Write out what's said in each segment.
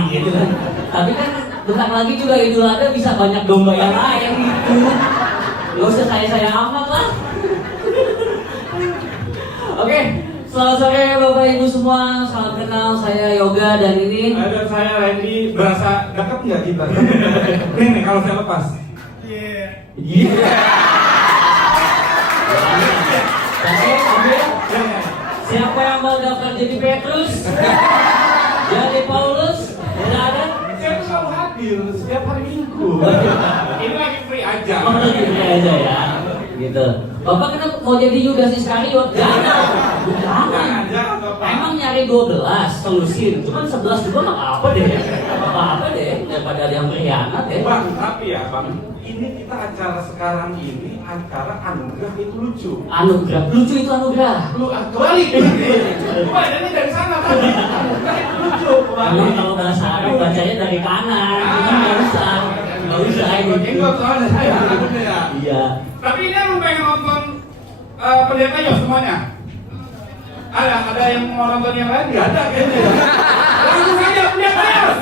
menang gitu kan. Tapi kan bentar lagi juga Idul Adha bisa banyak domba yang lain gitu. Gak usah saya amat lah. Oke, selamat sore Bapak Ibu semua. Salam kenal, saya Yoga dan ini. Dan saya Randy. Berasa dekat nggak kita? Nih kalau saya lepas. Iya. Siapa yang mau daftar jadi Petrus? Jadi Paulus? Tidak ada? Saya tuh selalu hadir setiap hari Minggu. Ini lagi free aja. Oh, lagi free aja ya. Gitu. Bapak kenapa mau jadi Yudas Iskariot? Jangan. Emang nyari 12 telusin, cuman 11 juga nggak apa deh. Apa deh daripada ada yang berkhianat ya. Bang, tapi ya Bang, ini kita acara sekarang ini acara anugerah itu lucu. Anugerah, lucu itu anugerah. Lu kembali. Wah, ini dari sana tadi. Anugerah itu lucu. Emang kalau bahasa Arab bacanya dari kanan, nggak usah. Enggak soalnya saya. Iya. Tapi ini lu pengen nonton pendeta Yos semuanya? Ada yang mau nonton yang lain? Gak ada kayaknya. Langsung aja pendeta Yos.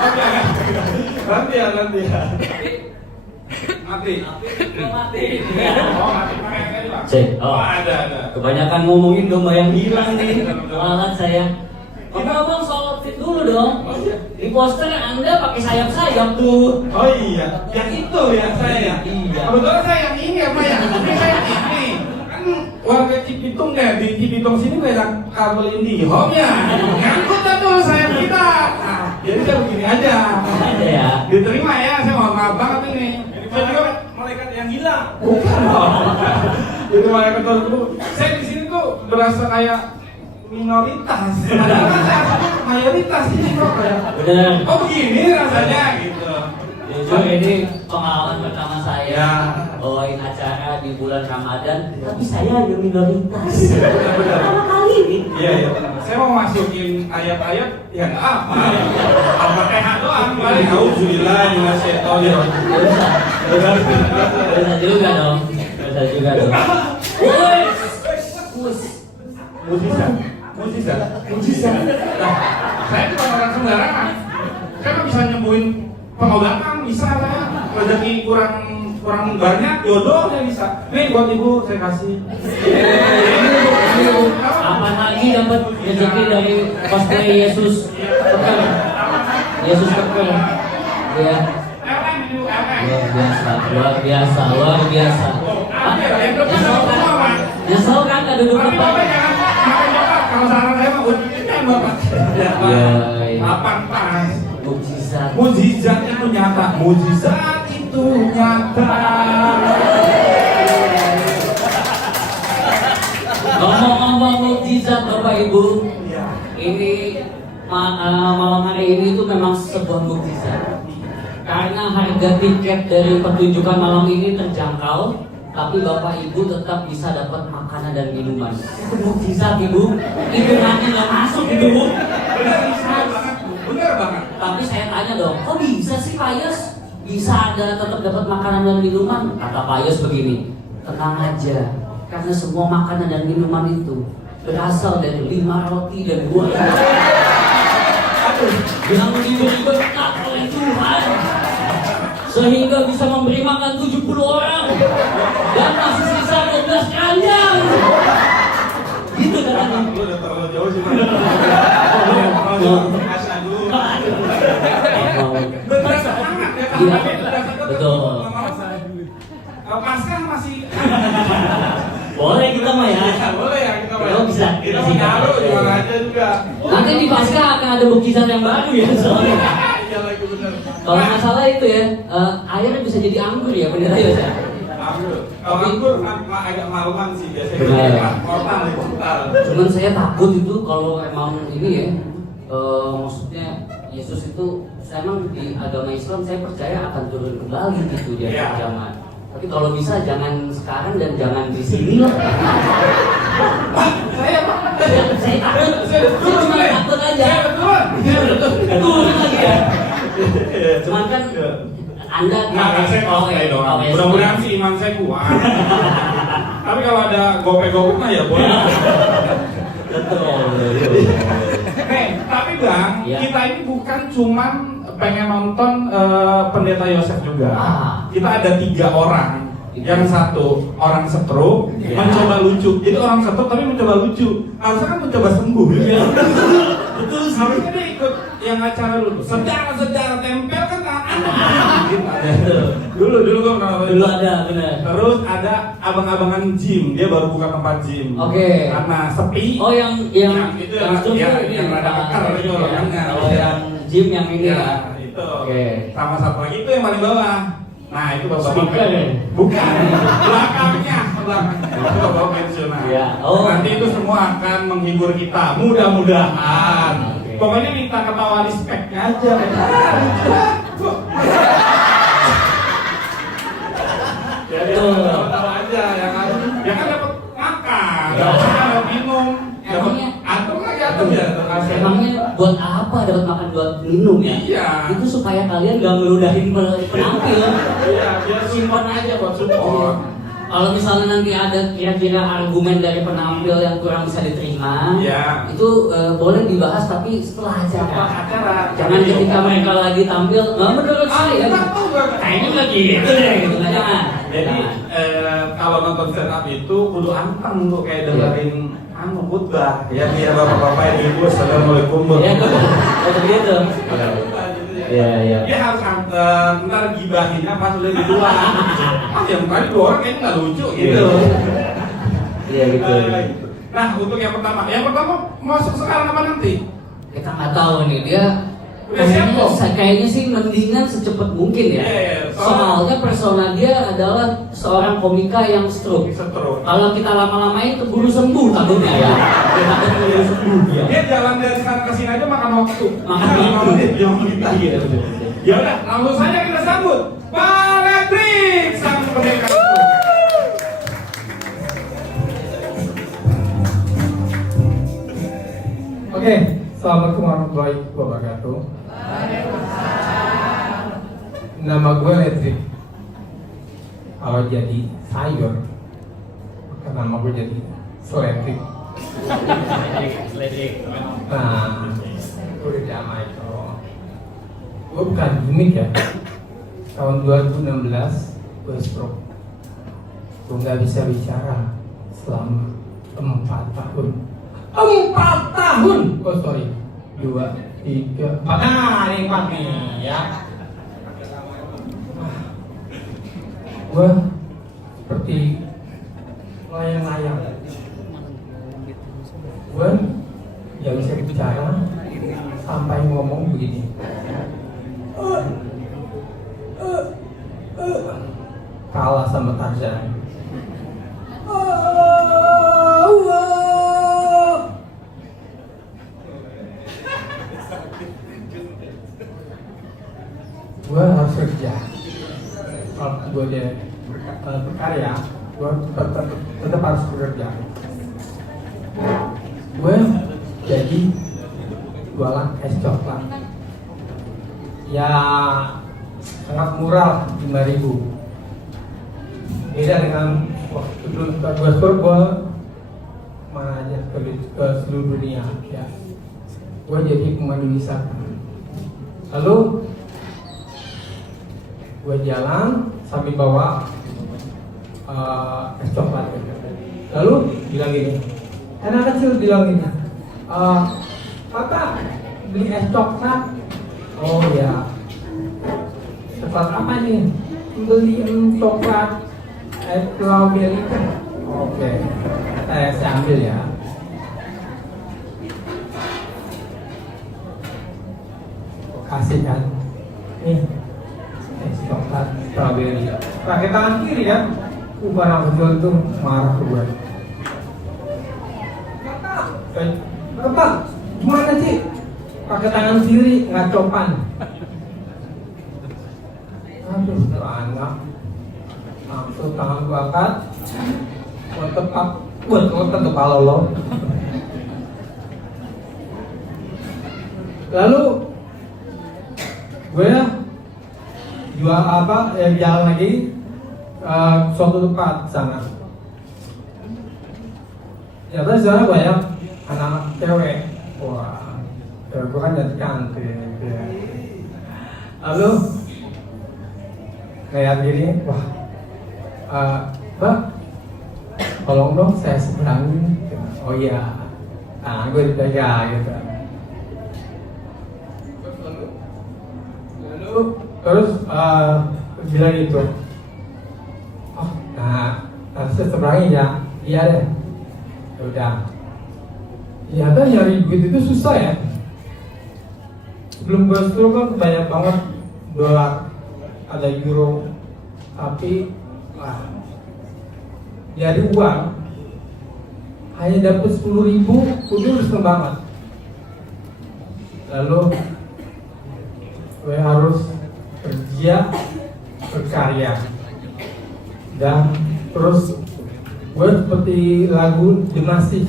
Oke. Nanti ya. Mati. Oh, mati. Oh, mati pakai yang tadi, Pak. Cek. Oh, ada. Kebanyakan ngomongin domba yang hilang nih. Malah saya. Ngomong soal outfit dulu dong. Di poster Anda pakai sayap-sayap tuh. Oh iya, yang itu ya saya. Iya. Kebetulan saya yang ini ya Pak ya. Ini saya ini. Kan warga Cibitung ya, di Cibitung sini banyak kabel IndiHome ya. Ngangkut dah tuh sayap kita. Nah, jadi saya begini aja. Ada ya. Diterima ya, saya mohon maaf banget ini. Saya juga malaikat yang hilang. Bukan dong. Itu malaikat dulu. Saya di sini tuh berasa kayak minoritas. Padahal kan saya mayoritas ini kok kayak. Bener. Oh begini rasanya gitu. Jujur ini pengalaman pertama saya Ya. bawain acara di bulan Ramadan, tapi saya hanya minoritas. Pertama kali ini. Iya. Saya mau masukin ayat-ayat ya nggak apa. Al-Fatihah doang. Balik. Auzubillah minasyaitonir rajim. Bisa juga dong. Bisa juga dong. Woi. Mujizat. Nah, Saya bukan orang sembarangan. Saya nggak bisa nyembuhin pengobatan, bisa saya. Rezeki kurang banyak, jodoh saya bisa. Nih buat ibu saya kasih. kapan lagi dapat rezeki dari cosplay Yesus? Yesus kekel. Ya. Luar biasa. Nyesel kan nggak duduk depan? Kalau saran saya mah kan Bapak. Kapan pas? Mujizat itu nyata. Mujizat itu nyata. Ngomong-ngomong mukjizat Bapak Ibu, ini malam hari ini itu memang sebuah mukjizat. Karena harga tiket dari pertunjukan malam ini terjangkau, tapi Bapak Ibu tetap bisa dapat makanan dan minuman. Itu mukjizat Ibu. Itu nanti nggak masuk itu Bu. Bener banget. Tapi saya tanya dong, kok bisa sih Pak Yos? Bisa Anda tetap dapat makanan dan minuman? Kata Pak Yos begini, tenang aja, karena semua makanan dan minuman itu berasal dari 5 roti dan 2 ikan. Yang diberi berkat oleh Tuhan, sehingga bisa memberi makan 70 orang dan masih sisa 12 keranjang. Gitu katanya. Lu udah terlalu jauh sih Pak. Berasa hangat ya Pak. Iya, betul. Pasca masih. Boleh kita mah ya. Boleh ya kita Oh, bisa. Kita nyaru jual aja juga. Nanti di pasca akan ada mukjizat yang baru ya soalnya. Iya lagi bener. Kalau nggak salah itu ya, airnya bisa jadi anggur ya pendeta Yos ya. Anggur. Kalau anggur agak maluman sih biasanya. Benar. Portal. Cuman saya takut itu kalau emang ini ya, maksudnya Yesus itu, saya emang di agama Islam saya percaya akan turun kembali gitu di akhir zaman. Tapi kalau bisa jangan sekarang dan jangan di sini lah. Saya takut. Saya cuma takut aja. Turun lagi ya. Cuman kan Anda saya mau kayak doang. Mudah-mudahan sih iman saya kuat. Tapi kalau ada gopek-gopek mah ya boleh. betul. Nih, tapi Bang, Ya. kita ini bukan cuman pengen nonton Pendeta Yosef juga. Kita ada 3 orang. Yang satu orang stroke mencoba lucu. Jadi orang stroke tapi mencoba lucu. Harusnya kan mencoba sembuh. Ya. Betul. Harusnya dia ikut yang acara dulu. Sejarah tempel kan dulu gua pernah nonton. Dulu ada, benar. Terus ada abang-abangan gym. Dia baru buka tempat gym. Oke. Karena sepi. Oh yang itu yang rada kekar itu orangnya. Oh yang gym yang ini ya. Ya, itu. Oke. Sama satu lagi itu yang paling bawah. Nah, itu bapak Speaker ya? Bukan. Belakangnya. Itu bapak pensiunan. Ya. Oh. Nanti itu semua akan menghibur kita. Mudah-mudahan. Oke. Pokoknya minta ketawa respect aja. Jadi ketawa aja ya kan. Ya kan dapat makan, Ya. dapat minum, dapat Emangnya- atur lagi atur ya. Emangnya buat apa dapat makan buat minum ya? Iya. Itu supaya kalian gak ngeludahin penampil. Iya, biar simpan aja buat support. Kalau misalnya nanti ada kira-kira argumen dari penampil yang kurang bisa diterima, Iya. itu boleh dibahas tapi setelah acara. Jangan Jadi, ketika mereka lagi tampil, nggak menurut saya. kita tuh nggak- Kayaknya nggak gitu deh, gitu nggak jangan. Jadi kalau nonton stand up itu kudu anteng tuh kayak dengerin khutbah ya biar bapak-bapak yang ibu assalamualaikum Ya, begitu. Iya, iya. Dia harus anteng, ntar gibahinnya pas udah di luar. Yang kali 2 orang kayaknya nggak lucu gitu. Iya gitu. Nah untuk yang pertama masuk sekarang apa nanti? Kita nggak tahu nih dia. Udah siap belum? Kayaknya sih mendingan secepat mungkin ya. Iya. Soalnya persona dia adalah seorang komika yang stroke. Setrum. Kalau kita lama-lamain keburu sembuh takutnya ya. Dia takut keburu sembuh ya. Dia jalan dari sana ke sini aja makan waktu. Makan 5 waktu. menit, 5 menit lagi. Iya, betul. Ya udah, langsung saja kita sambut Pak Ledrik sang pendekar. Oke, assalamualaikum warahmatullahi wabarakatuh. Nama gue Ledrik. Kalau jadi sayur, maka nama gue jadi seledrik. Nah, gue udah damai itu. Gue bukan gimmick ya. Tahun 2016 gue stroke. Gue nggak bisa bicara selama 4 tahun. 4 tahun. Oh sorry, 2, 3, 4. Nah, ini 4 nih ya. Gue seperti layang-layang. Gue nggak bisa bicara sampai ngomong begini. Kalah sama Tarzan. Gue harus kerja. Kalau gue dia berkarya, gue tetap harus bekerja. Gue jadi jualan es coklat. Ya sangat murah, 5.000. Beda dengan waktu dulu gue suruh gue mana aja ke seluruh dunia ya. Gue jadi pemandu wisata. Lalu gue jalan sambil bawa es coklat. Lalu bilang gini, anak kecil bilang gini, Papa beli es coklat. Oh ya, coklat apa nih? Beli coklat strawberry. Oke, saya ambil ya. Kasih kan, nih es coklat strawberry. Pakai tangan kiri kan? Barang kecil itu marah ke gue. Bapak, gimana sih? Pakai tangan kiri nggak copan. Aduh, anak. Langsung tangan gue angkat, gue tepak, buat kepala lo. Lalu gue jual apa? Jalan lagi suatu tempat sana. Ternyata di sana banyak anak-anak cewek. Wah, gue kan jadi kantin gitu ya. Lalu kayak gini, wah, Mbak, tolong dong saya seberangin. Oh iya, tangan gue dipegang gitu. Terus bilang gitu, oh, nah harusnya seberangin ya, iya deh. Ya udah. Ternyata nyari duit itu susah ya. Sebelum gue stroke kan banyak banget dolar, ada euro, tapi wah, nyari uang hanya dapat 10.000, udah seneng banget. Lalu gue harus kerja, berkarya, dan terus gue seperti lagu The Massive.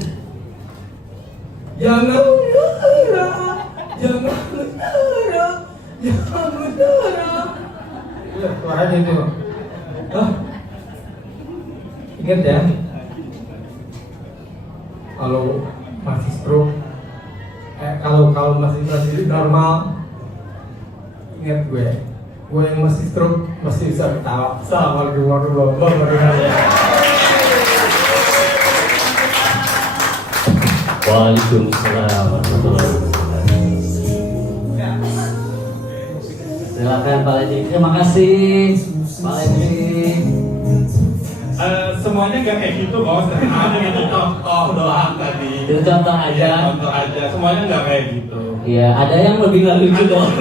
Jangan menyerah, jangan menyerah, jangan menyerah. Iya, suaranya itu. Ingat ya, kalau masih stroke, kalau masih normal, ingat gue yang masih stroke masih bisa ketawa. Assalamualaikum warahmatullahi wabarakatuh. Waalaikumsalam warahmatullahi wabarakatuh. Silakan Pak Ledri. Terima kasih Pak Ledri. Semuanya nggak kayak gitu bos. Ada gitu contoh doang tadi. Itu contoh aja. Ya, contoh aja. Semuanya nggak kayak gitu. Iya, ada yang lebih lucu dong.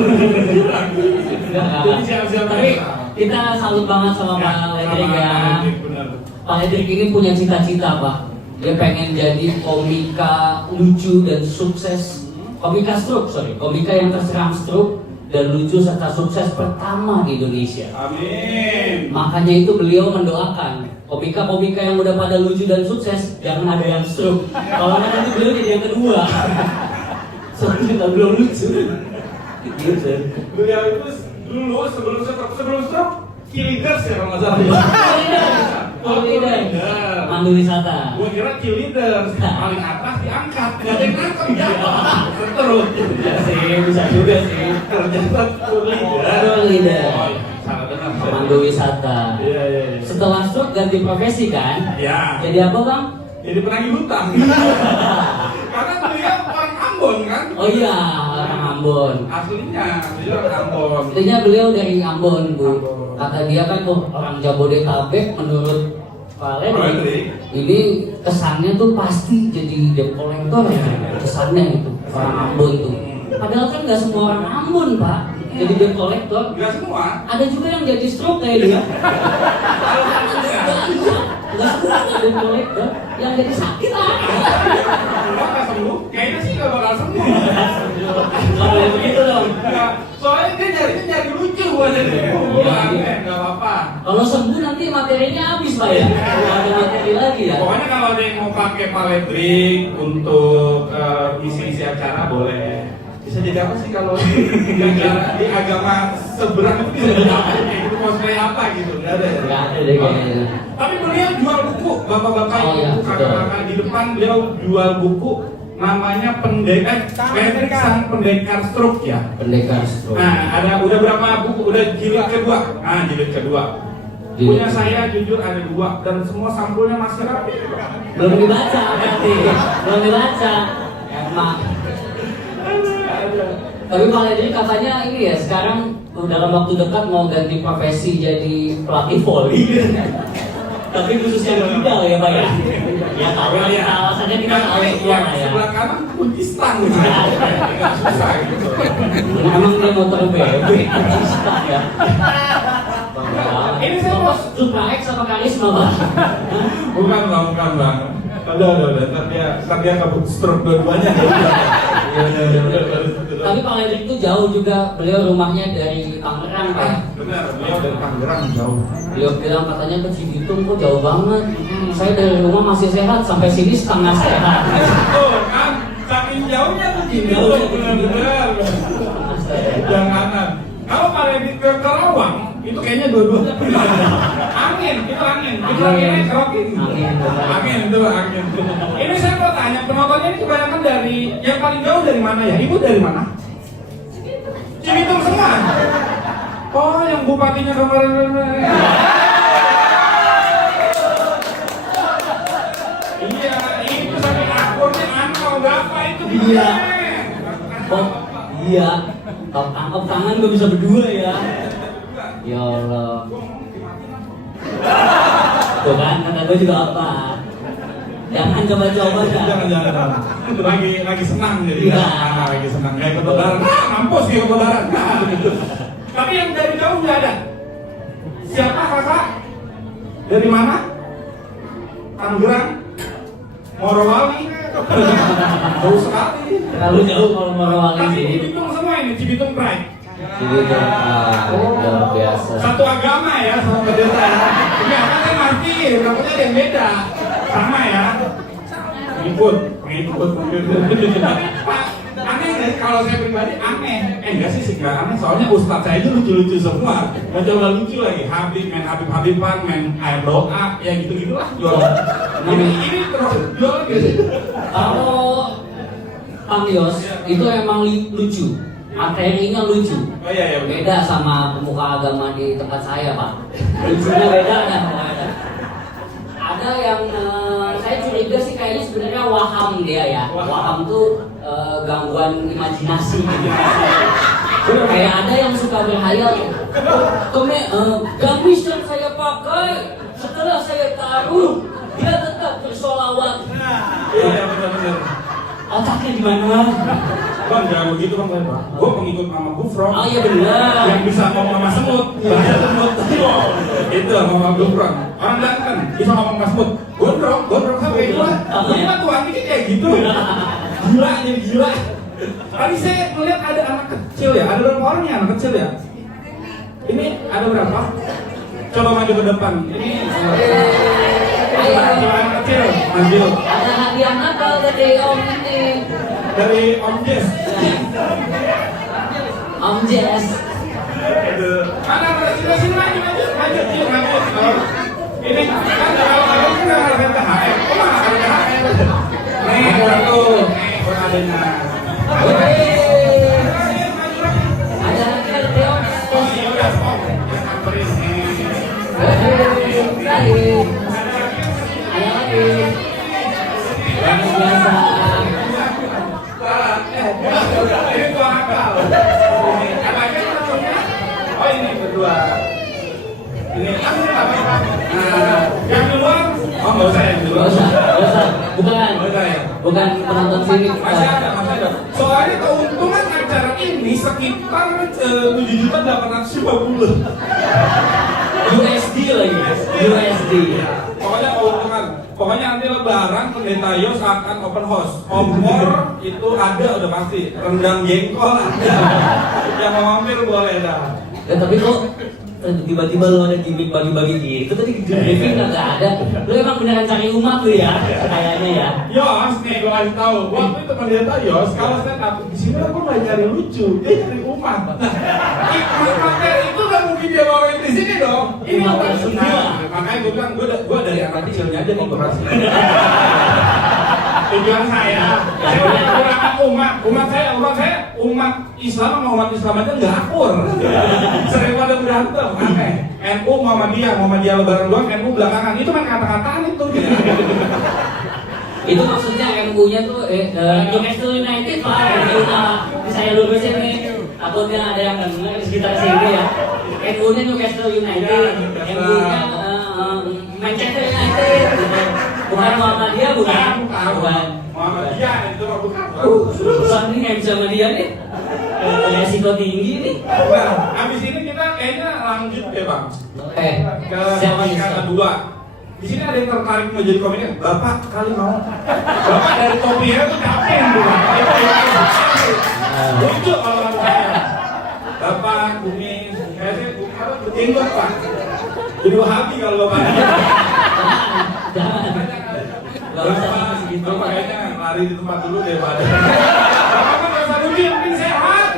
Jadi siap-siap Tapi kita salut banget sama Pak Ledri ya. Benar. Pak Ledri ini punya cita-cita Pak. Dia pengen jadi komika lucu dan sukses. Komika yang terserang stroke dan lucu serta sukses pertama di Indonesia. Amin. Makanya itu beliau mendoakan komika-komika yang udah pada lucu dan sukses jangan ada yang stroke. Kalau nggak nanti beliau jadi yang kedua. Soalnya belum lucu. Gitu. Beliau itu dulu sebelum stroke Killiders ya kalau nggak salah. Killiders. Mandu wisata. Gua kira Killiders paling atas diangkat, nggak ada yang nangkep jatuh. Terus. Ya sih, bisa juga sih. Ternyata Killiders. Oh, leader. Oh, iya. Salah dengar. Mandu wisata. Iya. Setelah stroke ganti profesi kan? Ya. Jadi apa bang? Jadi penagih hutang. Karena beliau orang Ambon kan? Oh iya, orang Ambon. Aslinya beliau orang Ambon. Artinya beliau dari Ambon bu. Ambon. Kata dia kan orang Jabodetabek menurut Pak Ledri. Ini kesannya tuh pasti jadi debt collector ya. Kesannya itu orang Ambon tuh. Padahal kan nggak semua orang Ambon pak. Jadi debt collector. Enggak semua. Ada juga yang jadi stroke kayak dia. Nggak semua debt collector. Yang jadi sakit ada. Bakal sembuh? Kayaknya sih nggak bakal sembuh. Nggak boleh begitu dong. Nggak, soalnya dia nyari lucu aja deh. Nggak apa-apa. Kalau sembuh nanti materinya habis pak ya. Nggak ada materi lagi ya. Pokoknya kalau ada yang mau pakai Pak Ledri untuk isi-isi acara boleh. Bisa jadi apa sih kalau di agama seberang itu bisa jadi apa? Kayak gitu cosplay apa gitu? Nggak ada ya? Nggak ada deh kayaknya. Tapi beliau jual buku, bapak-bapak Oh, iya, ibu, kakak-kakak di depan beliau jual buku namanya pendekar stroke ya. Pendekar stroke. Nah, udah berapa buku? Udah jilid kedua. Nah, jilid kedua. Punya saya jujur ada 2 dan semua sampulnya masih rapi. Belum dibaca berarti. Belum dibaca. Emang. Tapi Pak Ledri katanya ini ya sekarang dalam waktu dekat mau ganti profesi jadi pelatih voli. Tapi khusus yang kidal ya Pak ya. Ya tahu ya. Alasannya kita tahu semua lah ya. Sebelah kanan kunci stang gitu. Nggak susah gitu. Emang dia motor BB stang ya. Ini saya mau Supra X apa Karisma Pak? bukan bang. Udah. Ntar dia kabut stroke dua-duanya. Tapi Pak Ledri itu jauh juga. Beliau rumahnya dari Tangerang Pak. Benar, beliau dari Tangerang jauh. Beliau bilang katanya ke Cibitung kok jauh banget. Saya dari rumah masih sehat sampai sini setengah sehat. Tuh kan, saking jauhnya tuh benar. Janganan. Kalau Pak Ledri ke Karawang Itu kayaknya dua-duanya angin, itu angin. Itu anginnya kerokin. Angin itu angin. Ini saya mau tanya, penontonnya ini kebanyakan dari yang paling jauh dari mana ya? Ibu dari mana? Cibitung semua. Oh, yang bupatinya kemarin. Iya, itu sampai akurnya anak berapa itu? Iya. Oh, iya. Kalau tangkap tangan gue bisa berdua ya. Ya Allah. Tuh kan, kata gue juga apa? Jangan coba-coba ya. Jangan. Lagi senang jadi. Iya. Lagi senang kayak ikut lebaran. Mampus dia ikut lebaran. Tapi yang dari jauh nggak ada. Siapa kakak? Dari mana? Tangerang, Morowali. Jauh sekali. Terlalu jauh kalau Morowali Tapi sih. Cibitung semua ini, Cibitung Pride. Cibitung, luar biasa. Satu agama ya sama pendeta ya. Ini apa kan mati, rambutnya ada yang beda. Sama ya. Pengikut. Tapi Pak, aneh nggak? Kalau saya pribadi aneh. Enggak sih enggak aneh. Soalnya ustadz saya itu lucu-lucu semua. Mencoba lucu lagi. Habib, main Habiban, main air doa, ya gitu-gitulah. Jual. Ini terus jual gitu. Kalau Bang Yos itu emang lucu, materinya lucu. Oh iya benar. Beda sama pemuka agama di tempat saya, Pak. Lucunya beda kan? Ada yang saya curiga sih kayaknya sebenarnya waham dia ya. Waham tuh gangguan imajinasi. Kayak ada yang suka berhayal. Gamis yang saya pakai setelah saya taruh dia tetap bersolawat. Iya benar. Otaknya di mana? Bang jangan begitu bang, gue pengikut Mama Gufron. Oh iya benar. Yang bisa ngomong sama semut, bahasa semut. Itu Mama Gufron. Orang Banten bisa ngomong sama semut. Gondrong sampai gila. Gila Tuhan ini kayak gitu. Gila ini gila. Tadi saya melihat ada anak kecil ya, ada berapa orang ya anak kecil ya? Ini ada berapa? Coba maju ke depan. Ini anak kecil, maju. Ada hadiah Natal dari Om ini. Dari Om Jess. Om Jess. Mana sini maju. Ini kan kalau kita melakukan THR, kok nggak ada THR? Nih satu, buat adanya. Ada lagi dari Om. Oh iya udah stop. Samperin nih. Ada lagi. Yang biasa. Ini gua akal. Oh ini berdua. Ini yang di luar. Oh nggak usah yang di luar. Nggak usah. Bukan penonton sini. Masih ada. Soalnya keuntungan acara ini sekitar 7.850.000 USD lagi. USD. Pokoknya nanti lebaran pendeta Yos akan open house. Opor itu ada udah pasti. Rendang jengkol ada. Yang mau mampir boleh dah. Ya tapi kok tiba-tiba lo ada gimmick bagi-bagi gitu tadi di briefing nggak ada. Lo emang beneran cari umat tuh ya kayaknya ya. Yos nih gue kasih tahu. Waktu itu pendeta Yos kalau stand up di sini aku nggak nyari lucu, dia nyari umat. Materi itu nggak mungkin dia bawain di sini dong. Ini umat semua. Makanya gue bilang gue dari anak kecilnya aja nih operasi. Tujuan saya kurangkan umat Islam sama umat Islam aja nggak akur. Sering pada berantem, aneh. NU Muhammadiyah lebaran doang, NU belakangan. Itu kan kata-kataan itu. Itu maksudnya MU-nya tuh Newcastle United Pak. Saya lurusin nih. Takutnya ada yang dengar di sekitar sini ya. MU-nya Newcastle United, MU-nya Manchester United. Bukan Muhammadiyah, bukan. Muhammadiyah itu bukan. Susah nih nggak bisa sama dia nih. Resiko tinggi nih. Nah, abis ini kita kayaknya lanjut ya bang. Ke komika kedua. Di sini ada yang tertarik mau jadi komika. Bapak kali mau. Bapak dari topinya tuh capek bukan? Lucu kalau menurut saya. Bapak kumis, kayaknya harus berjenggot pak. Jadi wahabi kalau bapak. Jangan. Gak usah segitu. Bapak kayaknya lari di tempat dulu deh pak. Bapak kan gak usah mungkin sehat.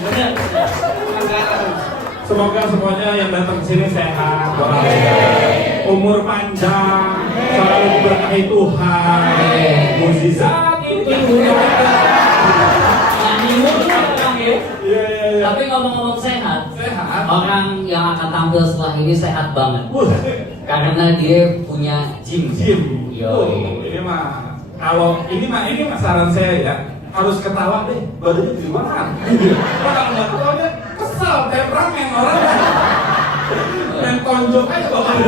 Bener. Semoga semuanya yang datang ke sini sehat, umur panjang, selalu diberkahi Tuhan. Mukjizat itu Nyanyi mulu orang ya. Iya. Tapi ngomong-ngomong sehat, Sehat. orang yang akan tampil setelah ini sehat banget. Karena dia punya gym. Gym. Yoi. Ini mah ini mah saran saya ya. Harus ketawa deh, badannya di mana? Kalau nggak ketawa deh, kesel, temperamen orang. Main tonjok aja bapak.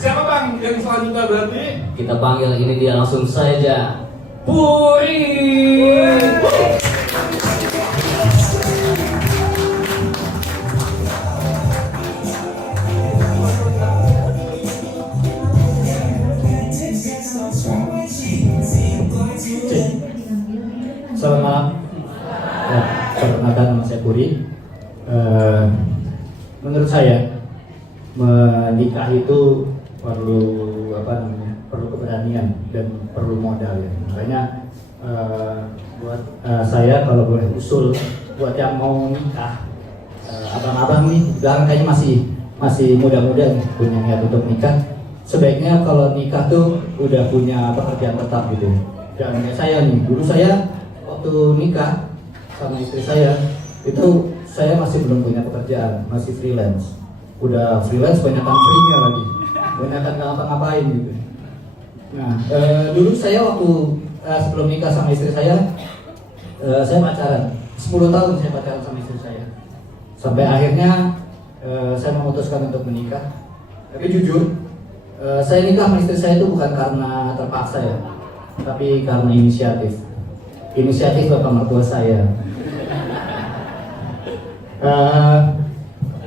Siapa bang yang selanjutnya berarti? Kita panggil ini dia langsung saja. Puri. Selamat malam. Ya, perkenalkan nama saya Puri. Menurut saya menikah itu perlu perlu keberanian dan perlu modal ya. Makanya buat saya kalau boleh usul buat yang mau nikah, abang-abang nih, belakang kayaknya masih muda-muda nih, punya niat untuk nikah. Sebaiknya kalau nikah tuh udah punya pekerjaan tetap gitu. Dan kayak saya nih, dulu saya waktu nikah sama istri saya itu saya masih belum punya pekerjaan, masih freelance. Udah freelance banyakan free-nya lagi, banyakan nggak ngapa-ngapain gitu. Nah, dulu saya waktu sebelum nikah sama istri saya pacaran 10 tahun saya pacaran sama istri saya. Sampai akhirnya saya memutuskan untuk menikah. Tapi jujur, saya nikah sama istri saya itu bukan karena terpaksa ya, tapi karena inisiatif bapak mertua saya.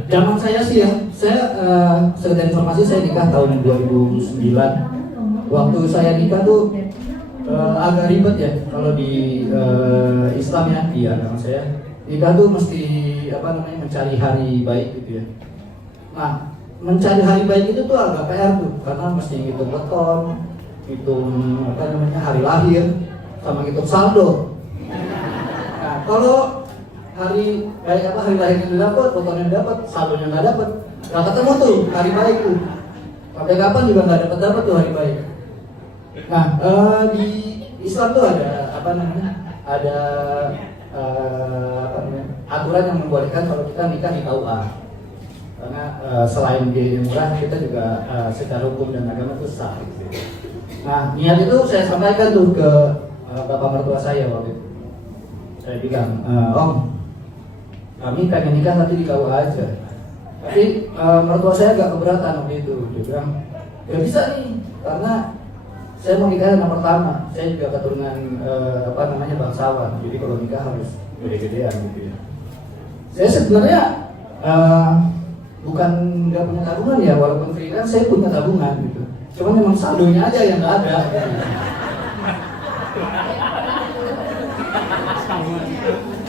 Zaman saya sih ya, saya sekedar informasi saya nikah tahun 2009. Waktu saya nikah tuh agak ribet ya kalau di Islam ya, di agama saya nikah tuh mesti mencari hari baik gitu ya. Nah, mencari hari baik itu tuh agak PR tuh, karena mesti ngitung weton, hitung hari lahir, sama ngitung saldo. Nah, kalau hari lahirnya udah dapat, wetonnya dapat, saldonya nggak dapat, nggak ketemu tuh hari baik tuh. Sampai kapan juga nggak dapat tuh hari baik. Nah, di Islam tuh ada aturan yang membolehkan kalau kita nikah di KUA. Karena selain biaya murah, kita juga secara hukum dan agama itu sah. Nah, niat itu saya sampaikan tuh ke bapak mertua saya waktu itu. Saya bilang, Om, kami pengen nikah nanti di KUA aja. Tapi mertua saya agak keberatan waktu itu. Dia bilang, gak bisa nih, karena saya mau nikah anak pertama. Saya juga keturunan bangsawan. Jadi kalau nikah harus gede-gedean gitu ya. Saya sebenarnya bukan nggak punya tabungan ya, walaupun freelance saya punya tabungan gitu. Cuman memang saldonya aja yang nggak ada.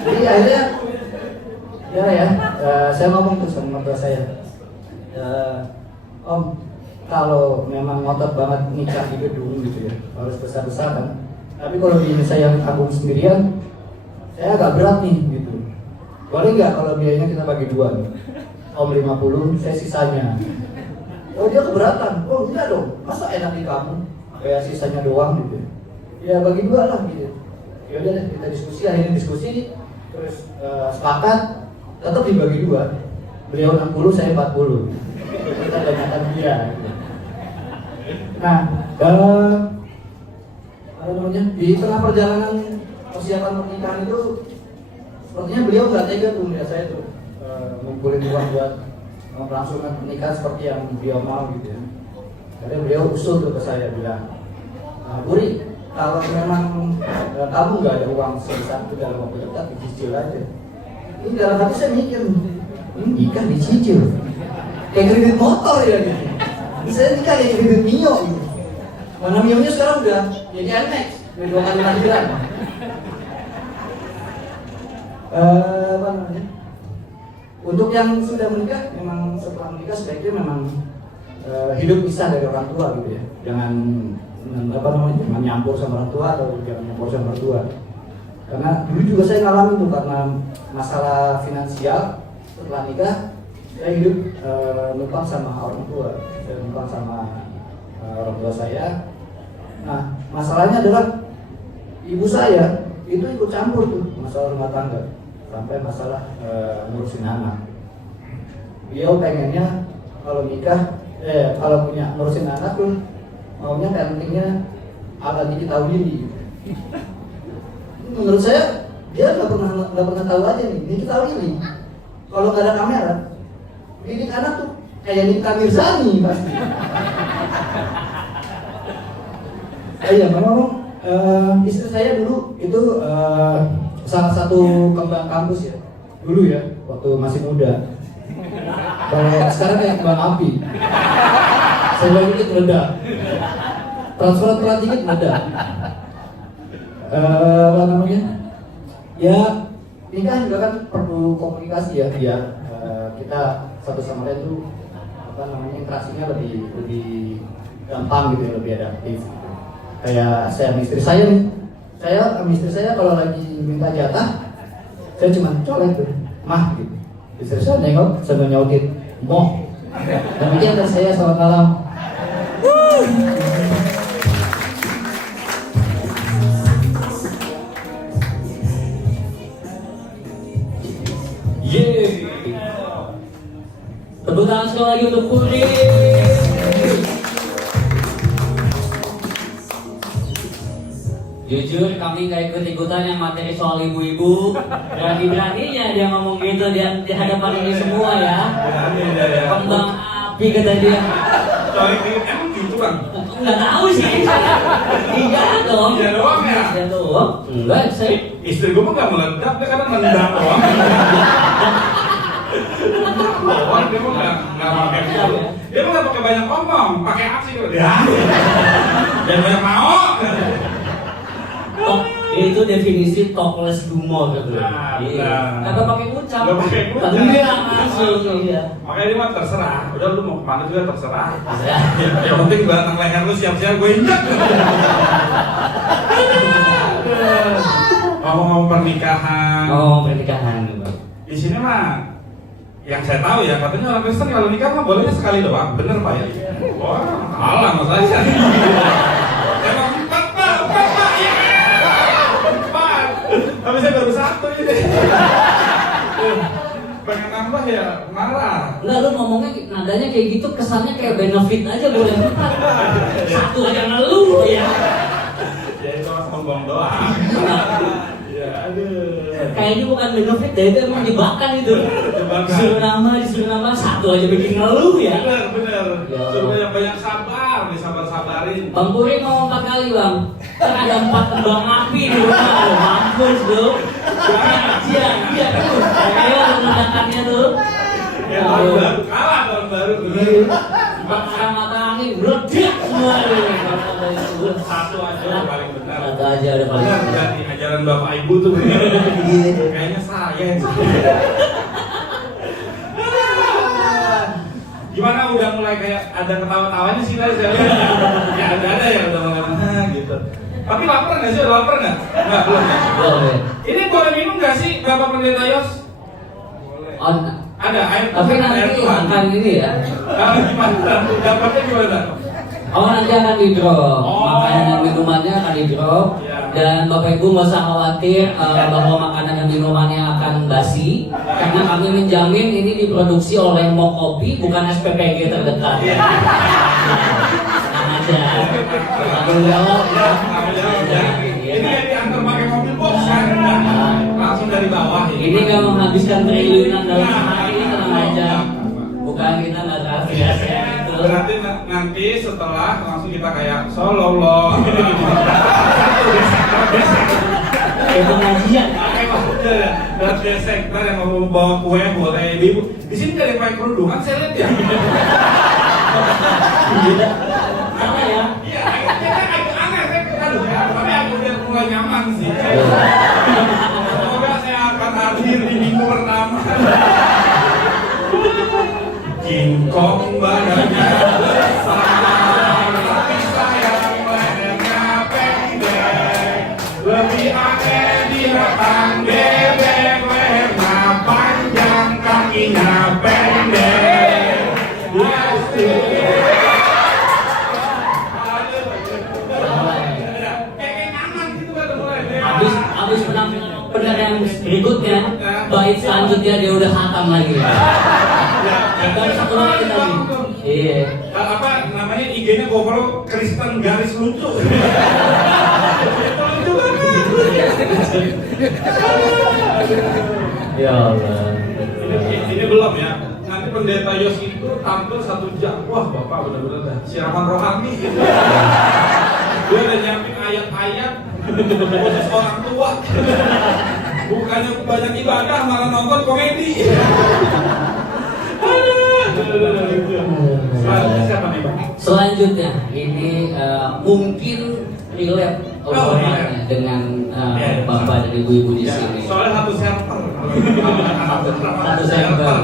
Jadi akhirnya saya ngomong tuh sama mertua saya, Om, kalau memang ngotot banget nikah di gedung gitu ya, harus besar-besaran. Tapi kalau di saya yang tanggung sendirian, saya agak berat nih gitu. Boleh nggak kalau biayanya kita bagi dua nih? Om 50, saya sisanya. Oh, dia keberatan. Oh enggak dong, masa enak di kamu kayak sisanya doang gitu. Ya bagi dua lah gitu. Ya udah kita diskusi, akhirnya diskusi terus sepakat tetap dibagi dua. Beliau 60, saya 40. Kita banyakkan dia gitu. Nah, di tengah perjalanan persiapan pernikahan itu sepertinya beliau nggak tega tuh melihat saya tuh ngumpulin uang buat melangsungkan pernikahan seperti yang beliau mau gitu ya. Jadi beliau usul tuh ke saya bilang, Puri, kalau memang kamu nggak ada uang sebesar itu dalam waktu dekat, dicicil aja. Ini dalam hati saya mikir, ini nikah dicicil, kayak kredit motor ya gitu. Saya nikah kayak kredit Mio gitu. Mana Mio-nya sekarang udah jadi NMAX, udah 2 kali lahiran. Untuk yang sudah menikah, memang setelah menikah sebaiknya memang hidup pisah dari orang tua gitu ya. Jangan jangan nyampur sama orang tua atau jangan nyampur sama orang tua. Karena dulu juga saya ngalamin tuh karena masalah finansial, setelah nikah saya hidup numpang sama orang tua, saya numpang sama orang tua saya. Nah, masalahnya adalah ibu saya itu ikut campur tuh masalah rumah tangga, sampai masalah ngurusin anak. Beliau pengennya kalau nikah, kalau punya ngurusin anak tuh maunya parentingnya ala Nikita Willy. Menurut saya dia nggak pernah tahu aja nih Nikita Willy. Kalau nggak ada kamera, didik anak tuh kayak Nikita Mirzani pasti. Iya, memang istri saya dulu itu salah satu kembang kampus ya, dulu ya waktu masih muda. Kalau sekarang kayak kembang api, saya dikit meledak, transferan dikit meledak. Apa namanya? Ya nikah juga kan perlu komunikasi ya, biar kita satu sama lain tuh apa namanya interaksinya lebih gampang gitu ya, lebih adaptif. Kayak saya sama istri saya nih, saya sama istri saya kalau lagi minta jatah, saya cuma colek tuh, mah gitu. Istri saya nengok sambil nyautin, moh. Demikian dari saya, selamat malam. Yeay. Tepuk tangan sekali lagi untuk Puri. Jujur kami gak ikut-ikutan yang materi soal ibu-ibu. Berani-beraninya dia ngomong gitu di hadapan ini semua ya. Kembang api kata dia. Soalnya emang gitu Bang? Nggak tahu sih. Iya dong. Iya doang ya? Iya doang. Enggak, saya Istri gue mah gak meledak, dia kadang nendang doang. Doang, dia mah gak pakai gitu. Dia mah gak pakai banyak ngomong, pakai aksi gitu. Ya. Dan banyak mau. itu definisi talkless humor gitu. Nah, Iya. nah. Kagak pakai ngucap. Gak pakai ngucap. Iya, langsung. Iya. Makanya dia mah terserah. Udah lu mau kemana juga terserah. Yang penting batang leher lu siap-siap gue injak. Ngomong-ngomong pernikahan. Oh, pernikahan. Di sini mah yang saya tahu ya, katanya orang Kristen kalau nikah mah bolehnya sekali doang. Bener Pak ya? Wah, kalah mas saya. Emang empat Pak, ya. Empat. Tapi saya baru satu ini. Pengen nambah ya, marah. Enggak, lu ngomongnya nadanya kayak gitu, kesannya kayak benefit aja boleh empat. Satu aja ngeluh ya. Ya itu mas sombong doang. Ya aduh. Kayaknya bukan benefit deh, itu emang jebakan itu. Disuruh nama, satu aja bikin ngeluh ya. Bener. Ya. Suruh banyak sabar, disabar-sabarin. Bang Puri mau 4 kali bang. Kan ada 4 kembang api di rumah lo, mampus bro. Iya tuh. Ayo ledakannya tuh. Ya tahun baru kalah tahun baru. Bakar mata angin, meledak semua nih. Satu aja udah paling benar. Satu aja udah paling Benar, benar. dari ajaran bapak ibu tuh benar. Kayaknya saya yang gimana udah mulai kayak ada ketawa-tawanya sih tadi saya lihat. Ya ada ya udah mulai gitu. Tapi lapar nggak sih? Lapar nggak? Nggak belum. Ya? Boleh. Ini boleh minum nggak sih Bapak Pendeta Yos? On. Ada air. Tapi nanti Tuhan. akan ini ya. Gimana? Dapatnya gimana? Oh nanti akan di drop, Oh. makanan dan minumannya akan di drop. Ya. Dan Bapak Ibu nggak usah khawatir bahwa makanan dan minumannya akan basi, karena kami menjamin ini diproduksi oleh Mokopi, bukan SPPG terdekat. Tenang aja. Tanggung jawab. Ya. Ini yang diantar pakai mobil box kan? Langsung dari bawah. Ini nggak menghabiskan triliunan dalam sehari, tenang aja. Bukan kita nggak terafiliasi gitu. Berarti nanti setelah langsung kita kayak Sallallahu Kayak pengajian. dan gesek, ntar yang mau bawa kue boleh ibu. Di sini nggak ada yang pakai kerudung kan saya lihat ya. Sama ya. Iya, agak aneh kan, tapi aku udah mulai nyaman sih. Semoga saya akan hadir di minggu pertama. Jingkong badannya besar, tapi sayang lehernya pendek. Lebih aneh binatang bebek, lehernya panjang, kakinya berikutnya, bait selanjutnya dia udah hatam lagi. Baru satu lagi tadi. Iya. Apa namanya IG-nya gue follow Kristen garis lucu. Lucu banget. Ya Allah. Ini belum ya. Nanti pendeta Yos itu tampil 1 jam. Wah bapak benar-benar dah siraman rohani. Dia udah nyiapin ayat-ayat khusus orang tua. Bukannya banyak ibadah malah nonton komedi. Selanjutnya siapa nih Bang? Selanjutnya ini mungkin relate obrolannya dengan bapak dan ibu-ibu di sini. Soalnya satu server. Satu server.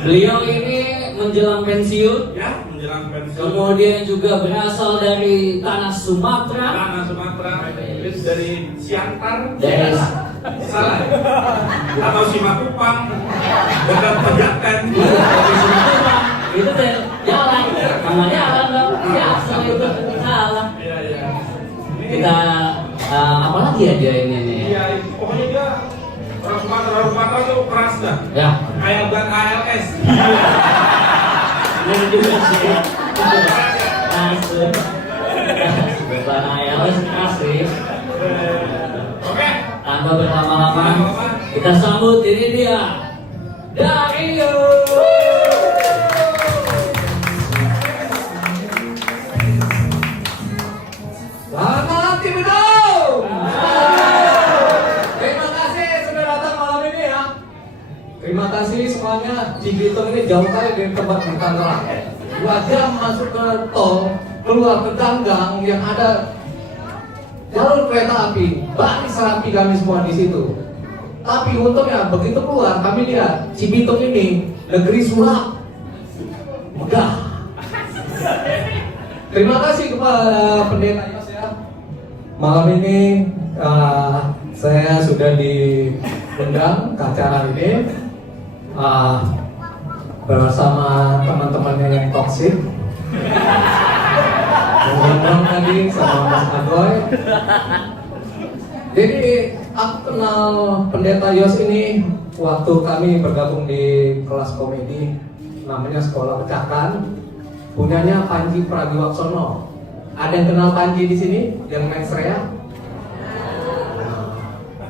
Beliau ini menjelang pensiun. Ya, menjelang pensiun. Kemudian juga berasal dari tanah Sumatera. Tanah Sumatera. Dari Siantar. Dari Salah. Atau Simatupang. Dekat Pejaten. dari Sumatera. Itu deh jalan. Nama jalan dong. Ya asal itu salah. Iya, iya. Kita apa lagi ya dia ini nih? Iya, pokoknya dia orang Sumatera tuh keras dah. Ya. Kayak bukan ALS. Ini juga sih. Langsung. Bukan ayam asli. Oke. Tanpa berlama-lama, kita sambut ini dia, Dario. Selamat Cibido. Terima kasih sudah datang malam ini ya. Terima kasih semuanya. Cibitung ini jauh kali dari tempat kita Tangerang. 2 jam masuk ke tol, keluar ke Ganggang yang ada jalur kereta api. Banyak serambi kami semua di situ. Tapi untungnya begitu keluar kami lihat Cibitung ini negeri sulap, megah. Terima kasih kepada pendeta Yos ya. Malam ini saya sudah diundang ke acara ini bersama teman-temannya yang toksik. Ngomong tadi sama Mas Agoy. Jadi aku kenal pendeta Yos ini waktu kami bergabung di kelas komedi namanya Sekolah Pecakan. Punyanya Panji Pragiwaksono. Ada yang kenal Panji di sini? Yang main Srea?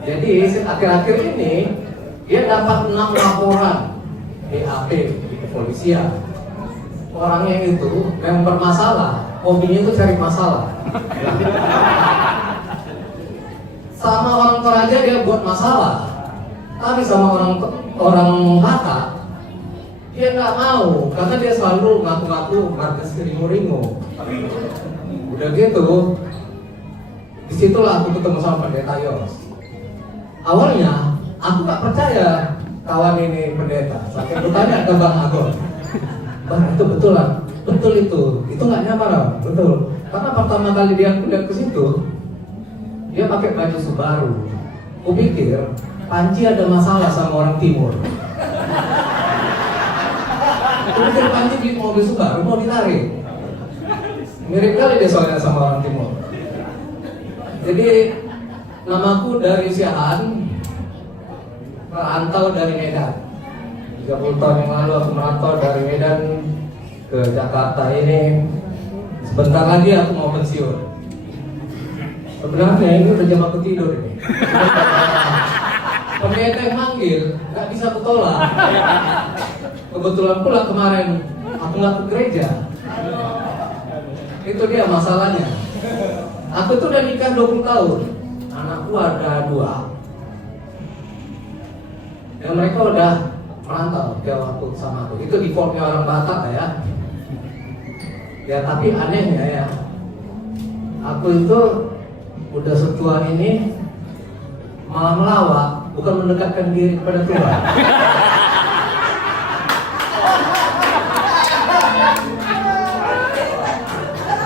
Jadi akhir-akhir ini dia dapat 6 laporan BAP di kepolisian. Orangnya itu yang bermasalah, hobinya itu cari masalah. Sama orang Toraja dia buat masalah, tapi sama orang Batak dia nggak mau karena dia selalu ngaku-ngaku markas ringo-ringo. Udah gitu, disitulah aku ketemu sama pendeta Yos. Awalnya aku nggak percaya kawan ini pendeta. Sampai aku tanya ke Bang Agon, Bang itu betulan, betul itu nggak nyamar, betul. Karena pertama kali dia lihat ke situ, dia pakai baju Subaru. Aku pikir Panji ada masalah sama orang timur. Kemudian Panji beli mobil Subaru mau ditarik. Mirip kali dia soalnya sama orang timur. Jadi namaku dari Siahaan, merantau dari Medan. 30 tahun yang lalu aku merantau dari Medan ke Jakarta ini. Sebentar lagi aku mau pensiun. Sebenarnya ini udah jam aku tidur ini. Pendeta yang manggil, nggak bisa aku tolak. Kebetulan pula kemarin aku nggak ke gereja. Itu dia masalahnya. Aku tuh udah nikah 20 tahun. Anakku ada 2. Dan mereka udah merantau ke waktu sama aku. Itu defaultnya orang Batak ya. Ya tapi anehnya ya, aku itu udah setua ini malah melawak, bukan mendekatkan diri kepada Tuhan.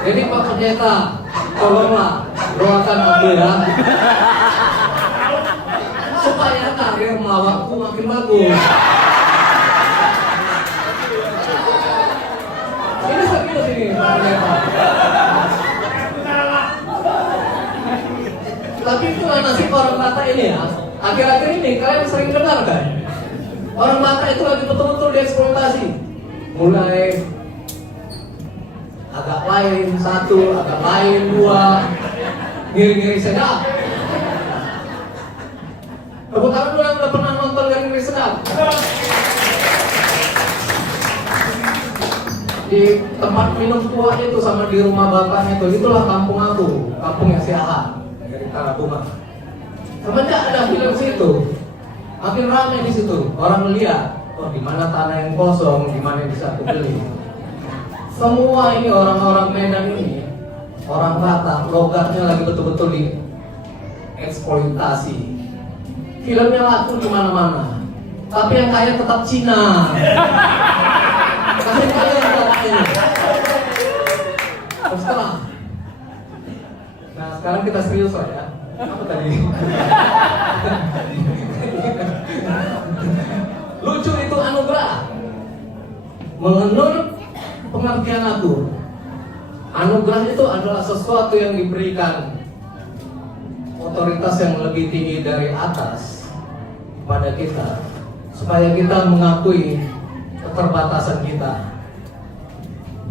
Jadi Pak Pendeta, tolonglah doakan aku ya, supaya karir melawakku makin bagus. Ini serius ini Pak Pendeta. Tapi itu nasib orang Batak ini ya. Akhir-akhir ini kalian sering dengar kan? Orang Batak itu lagi betul-betul dieksploitasi. Mulai agak lain satu, agak lain dua, ngiri-ngiri sedap. Tepuk tangan dulu yang udah pernah nonton ngiri-ngiri sedap. Di tempat minum tua itu sama di rumah bapaknya itu, itulah kampung aku, kampung yang sehat dari Tanah Bunga. Semenjak ada film situ, makin ramai di situ. Orang melihat, oh di mana tanah yang kosong, di mana yang bisa aku beli. Semua ini orang-orang Medan ini, orang Batak, logatnya lagi betul-betul dieksploitasi. Filmnya laku di mana-mana, tapi yang kaya tetap Cina. Kasih kaya yang kaya. Terus terang. Nah sekarang kita serius lah ya. Apa tadi? Lucu itu anugerah. Menurut pengertian aku, anugerah itu adalah sesuatu yang diberikan otoritas yang lebih tinggi dari atas pada kita, supaya kita mengakui keterbatasan kita.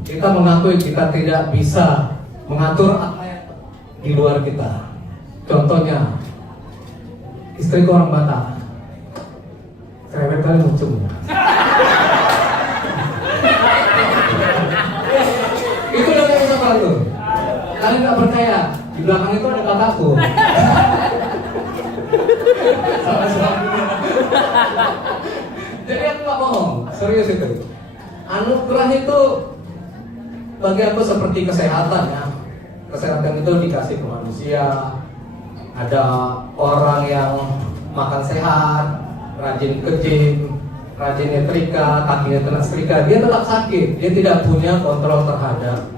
Kita mengakui kita tidak bisa mengatur apa yang di luar kita. Contohnya, istriku orang Batak. Cerewet kali muncul. Itu udah kayak siapa tuh? Kalian nggak percaya? Di belakang itu ada kakakku. Jadi aku nggak bohong, serius itu. Anugerah itu bagi aku seperti kesehatan ya. Kesehatan itu dikasih ke manusia. Ada orang yang makan sehat, rajin ke gym, rajin nyetrika, kakinya kena setrika, dia tetap sakit. Dia tidak punya kontrol terhadap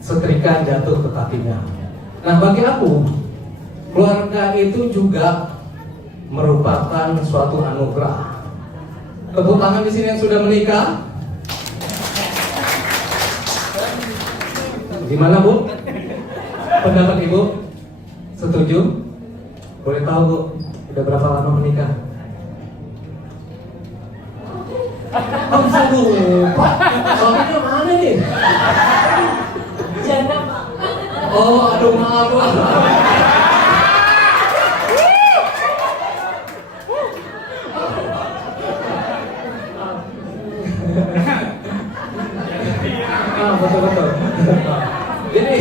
setrika yang jatuh ke kakinya. Nah bagi aku, keluarga itu juga merupakan suatu anugerah. Tepuk tangan di sini yang sudah menikah. Gimana Bu? Pendapat Ibu? Setuju? Boleh tahu Bu, udah berapa lama menikah? Oh bisa lupa. Suaminya mana nih? Janda. Oh aduh maaf Bu. Betul. Jadi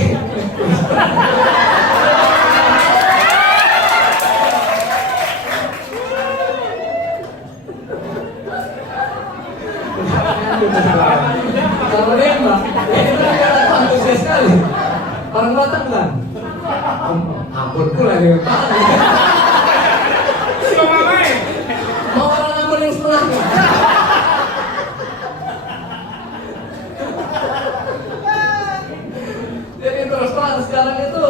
kalau dia mbak, ini antusias sekali. Orang Batak kan? Ampun pula dia. Mau orang ampun yang setengah. Jadi terus terang sekarang itu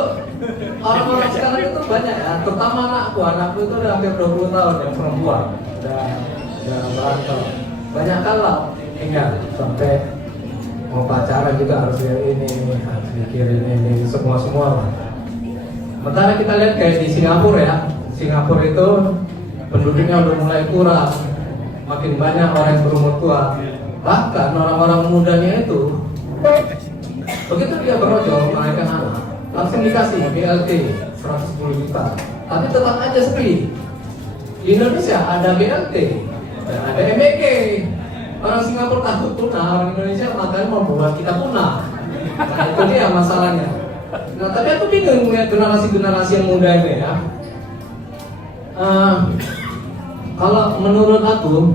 orang-orang sekarang itu banyak ya, terutama anakku itu udah hampir 20 tahun yang perempuan, udah merantau. Banyak kan lah tinggal sampai mau pacaran juga harus ini, harus mikirin ini semua lah. Sementara kita lihat kayak di Singapura ya, Singapura itu penduduknya udah mulai kurang, makin banyak orang yang berumur tua. Bahkan orang-orang mudanya itu begitu dia berojol melahirkan anak, langsung dikasih BLT 110 juta. Tapi tetap aja sepi. Di Indonesia ada BLT dan ada MEG. Orang Singapura takut punah, orang Indonesia makanya mau buat kita punah. Nah itu dia masalahnya. Nah tapi aku bingung melihat generasi-generasi yang muda ini ya. Kalau menurut aku,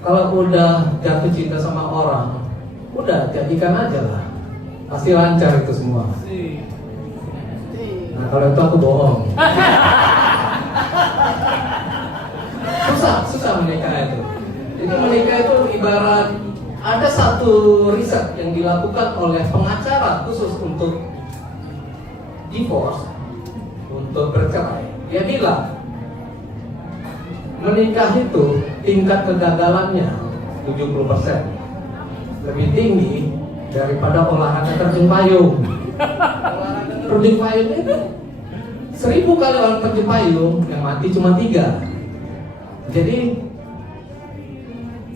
kalau udah jatuh cinta sama orang, udah jadikan aja lah, pasti lancar itu semua. Nah kalau itu aku bohong. Susah menikah itu. Jadi menikah itu ibarat ada satu riset yang dilakukan oleh pengacara khusus untuk divorce, untuk bercerai. Dia bilang menikah itu tingkat kegagalannya 70% lebih tinggi daripada olahraga terjun payung. Olahraga terjun payung itu 1000 kali orang terjun payung, yang mati cuma 3. Jadi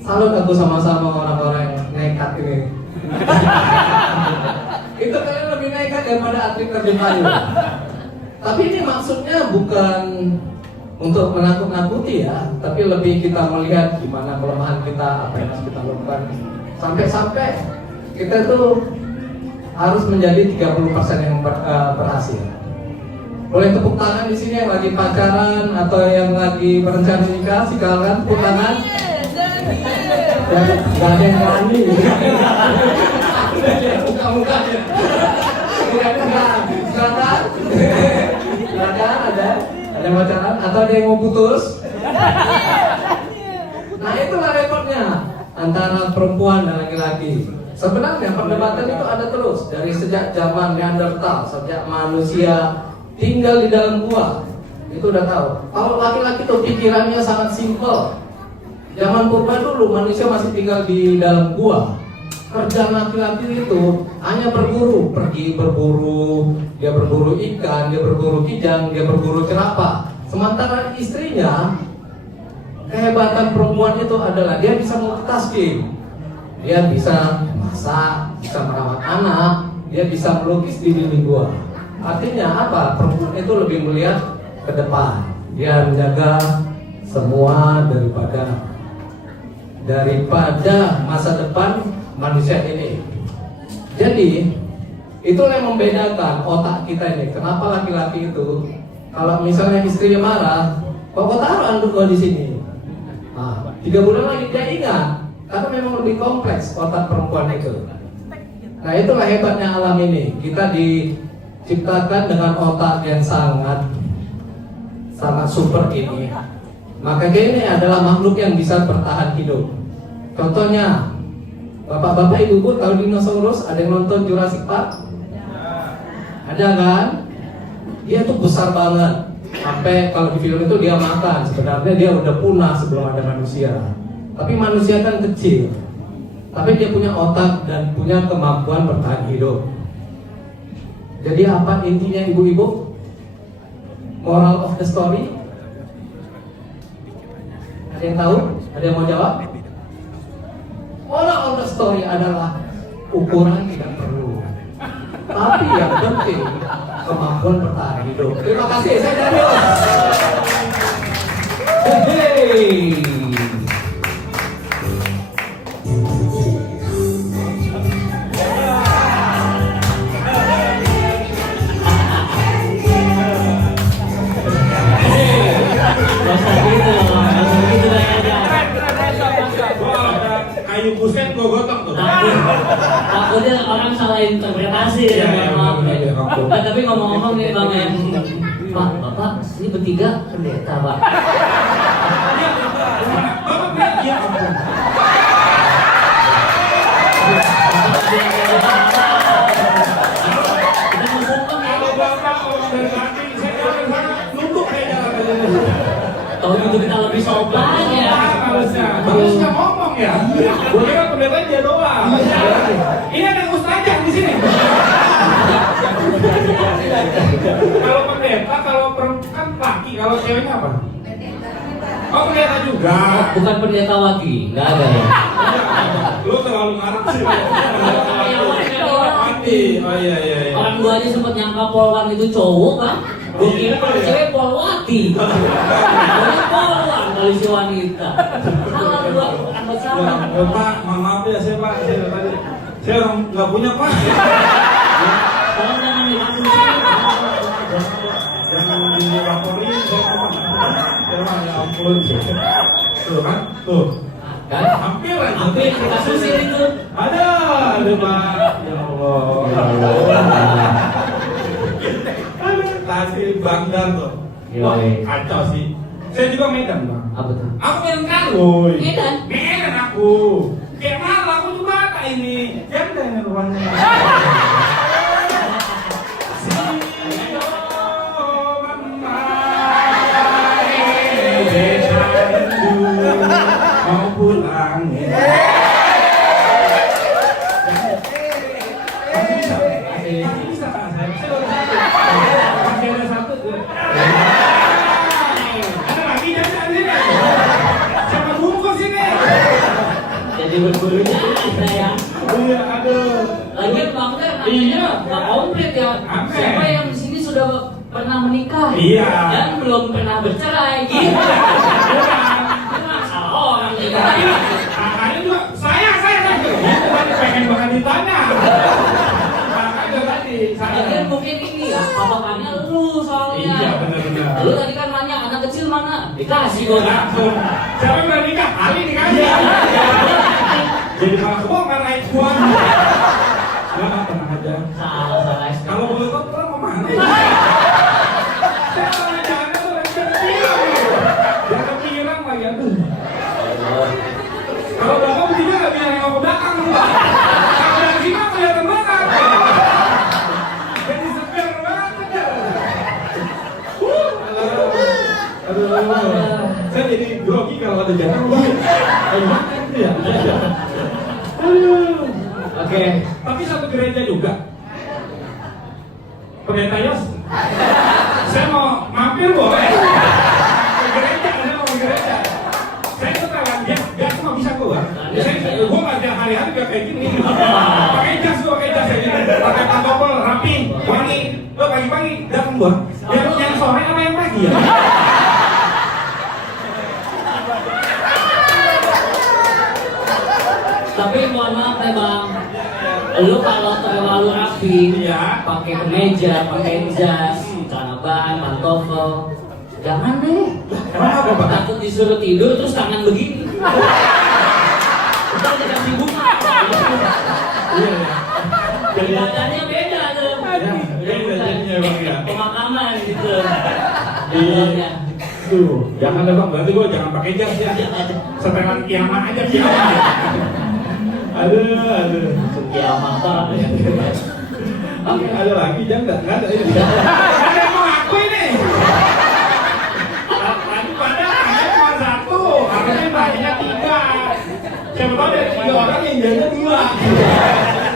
salut aku sama-sama orang-orang yang nekat ini. Itu kalian lebih nekat daripada atlet terjun payung. Tapi ini maksudnya bukan untuk menakut-nakuti ya, tapi lebih kita melihat gimana kelemahan kita, apa yang harus kita lakukan. Sampai-sampai kita tuh harus menjadi 30% yang berhasil. Boleh tepuk tangan di sini yang lagi pacaran atau yang lagi berencana nikah, silakan tepuk tangan. Gak ada yang berani. Muka-mukanya. Silakan. Silakan ada pacaran atau ada yang mau putus. Nah itulah repotnya antara perempuan dan laki-laki. Sebenarnya perdebatan itu ada terus dari sejak zaman Neanderthal, sejak manusia tinggal di dalam gua. Itu udah tahu. Kalau laki-laki tuh pikirannya sangat simpel. Zaman purba dulu manusia masih tinggal di dalam gua. Kerjaan laki-laki itu hanya berburu, pergi berburu, dia berburu ikan, dia berburu kijang, dia berburu jerapah. Sementara istrinya, kehebatan perempuan itu adalah dia bisa multitasking. Dia bisa masak, bisa merawat anak, dia bisa melukis di dinding gua. Artinya apa? Perempuan itu lebih melihat ke depan. Dia menjaga semua daripada masa depan manusia ini. Jadi itulah yang membedakan otak kita ini. Kenapa laki-laki itu kalau misalnya istrinya marah, kok taruh anduk gua di sini? Nah, 3 bulan lagi dia ingat, karena memang lebih kompleks otak perempuan itu. Nah itulah hebatnya alam ini. Kita diciptakan dengan otak yang sangat super ini. Maka dia ini adalah makhluk yang bisa bertahan hidup. Contohnya, bapak-bapak ibu-ibu tahu dinosaurus? Ada yang nonton Jurassic Park? Ada kan? Dia tuh besar banget. Sampai kalau di film itu dia makan. Sebenarnya dia udah punah sebelum ada manusia. Tapi manusia kan kecil. Tapi dia punya otak dan punya kemampuan bertahan hidup. Jadi apa intinya ibu-ibu? Moral of the story? Ada yang tahu? Ada yang mau jawab? Moral of the story adalah ukuran tidak perlu, tapi yang penting kemampuan bertahan hidup. Terima kasih, saya Daniel. Hey. Kayu buset gue gotong tuh. Takutnya orang salah interpretasi ya, maaf ya. Tapi ngomong-ngomong nih Bang ya, Pak, Bapak ini bertiga pendeta Pak. Bapak ya ampun. Kita musuh Bang ya. Kalau bapak orang dari hati, saya jalan sana nunduk kayak jalan aja. Tahu gitu kita lebih sopan ya. Bagusnya ngomong ya. Gue kira pendeta dia doang. Ini ada ustazah di sini. Kalau pendeta, kalau perempuan laki, kalau ceweknya apa? Oh pendeta juga. Bukan pendeta lagi, nggak ada ya. Lu terlalu ngarep sih. Mati. Oh iya. Orang gua aja sempat nyangka polwan itu cowok kan. Gue kira kalau cewek polwati. Pokoknya polwan kalau si wanita. Salah gua, amat salah. Pak, maaf ya saya Pak, saya orang nggak punya Pak. Tolong jangan dilakukan. Jangan dilaporin, saya Pak. Ya ampun. Tuh kan, tuh. Kan? Hampir aja. Hampir kita susir itu. Ada Pak. Ya Allah. Tadi Bangdan tuh. Wah, kacau sih. Saya juga Medan, Bang. Apa tuh? Aku Medan Kaloy. Medan? Medan aku. Kayak mana aku juga kayak ini. Janda ini rumahnya. Mau pulang. Bisa kan saya? Masih ada satu. berburu-burunya ada ya. Iya, aduh. Lagian Bang Der Iya. namanya nggak komplit ya. Aneh. Siapa yang di sini sudah pernah menikah Iya. dan belum pernah bercerai gitu. Itu masalah orang gitu. Makanya juga saya tadi pengen banget ditanya. Makanya tadi Lagian mungkin ini ya, patokannya lu soalnya. Iya, benar-benar. Lu tadi kan nanya anak kecil mana? Dikasih gua. langsung. Siapa yang udah nikah? Ali dikasih. Jadi malah kebongkar naik gua. Nah, tenang aja. Salah. Kalau boleh tahu orang kemana? Saya malah jangan tuh yang kepikiran. Yang kepikiran lagi aduh. Kalau bapak begini nggak bilang yang ke belakang mbak. Kalau dari sini mah kelihatan banget. Jadi seger banget aja. Aduh. Saya jadi grogi kalau ada jangan mbak. Ayo makan gitu ya. Aduh. Oke. Tapi satu gereja juga. Pendeta Yos. Saya mau mampir boleh. Ke gereja, saya mau ke gereja. Saya suka kan, gas mah bisa keluar. Gue nggak tiap hari-hari gak kayak gini. Pakai jas kayak gini. Pakai pantopel rapi, wangi. Lo pagi-pagi datang gua. Yang sore apa yang pagi ya? Tapi mohon maaf ya Bang. Lu kalau terlalu rapi, Iya. pakai kemeja, pakai jas, celana bahan, pantofel, jangan deh. Kenapa Pak? Takut disuruh tidur terus tangan begini. Udah dikasih bunga. Iya. Jadi Ibadahnya beda tuh. beda jadinya Bang ya. Pemakaman gitu. Iya. Tuh, jangan deh Bang, berarti gua jangan pakai jas ya. Setelan kiamat aja kiamat. Aduh. Kiamat banget. Oke, ada lagi jangan nggak ada ini. Ada yang mau ngaku ini. Tadi pada hanya cuma satu, harusnya tadinya 3. Siapa tahu dari 3 orang yang jadinya 2.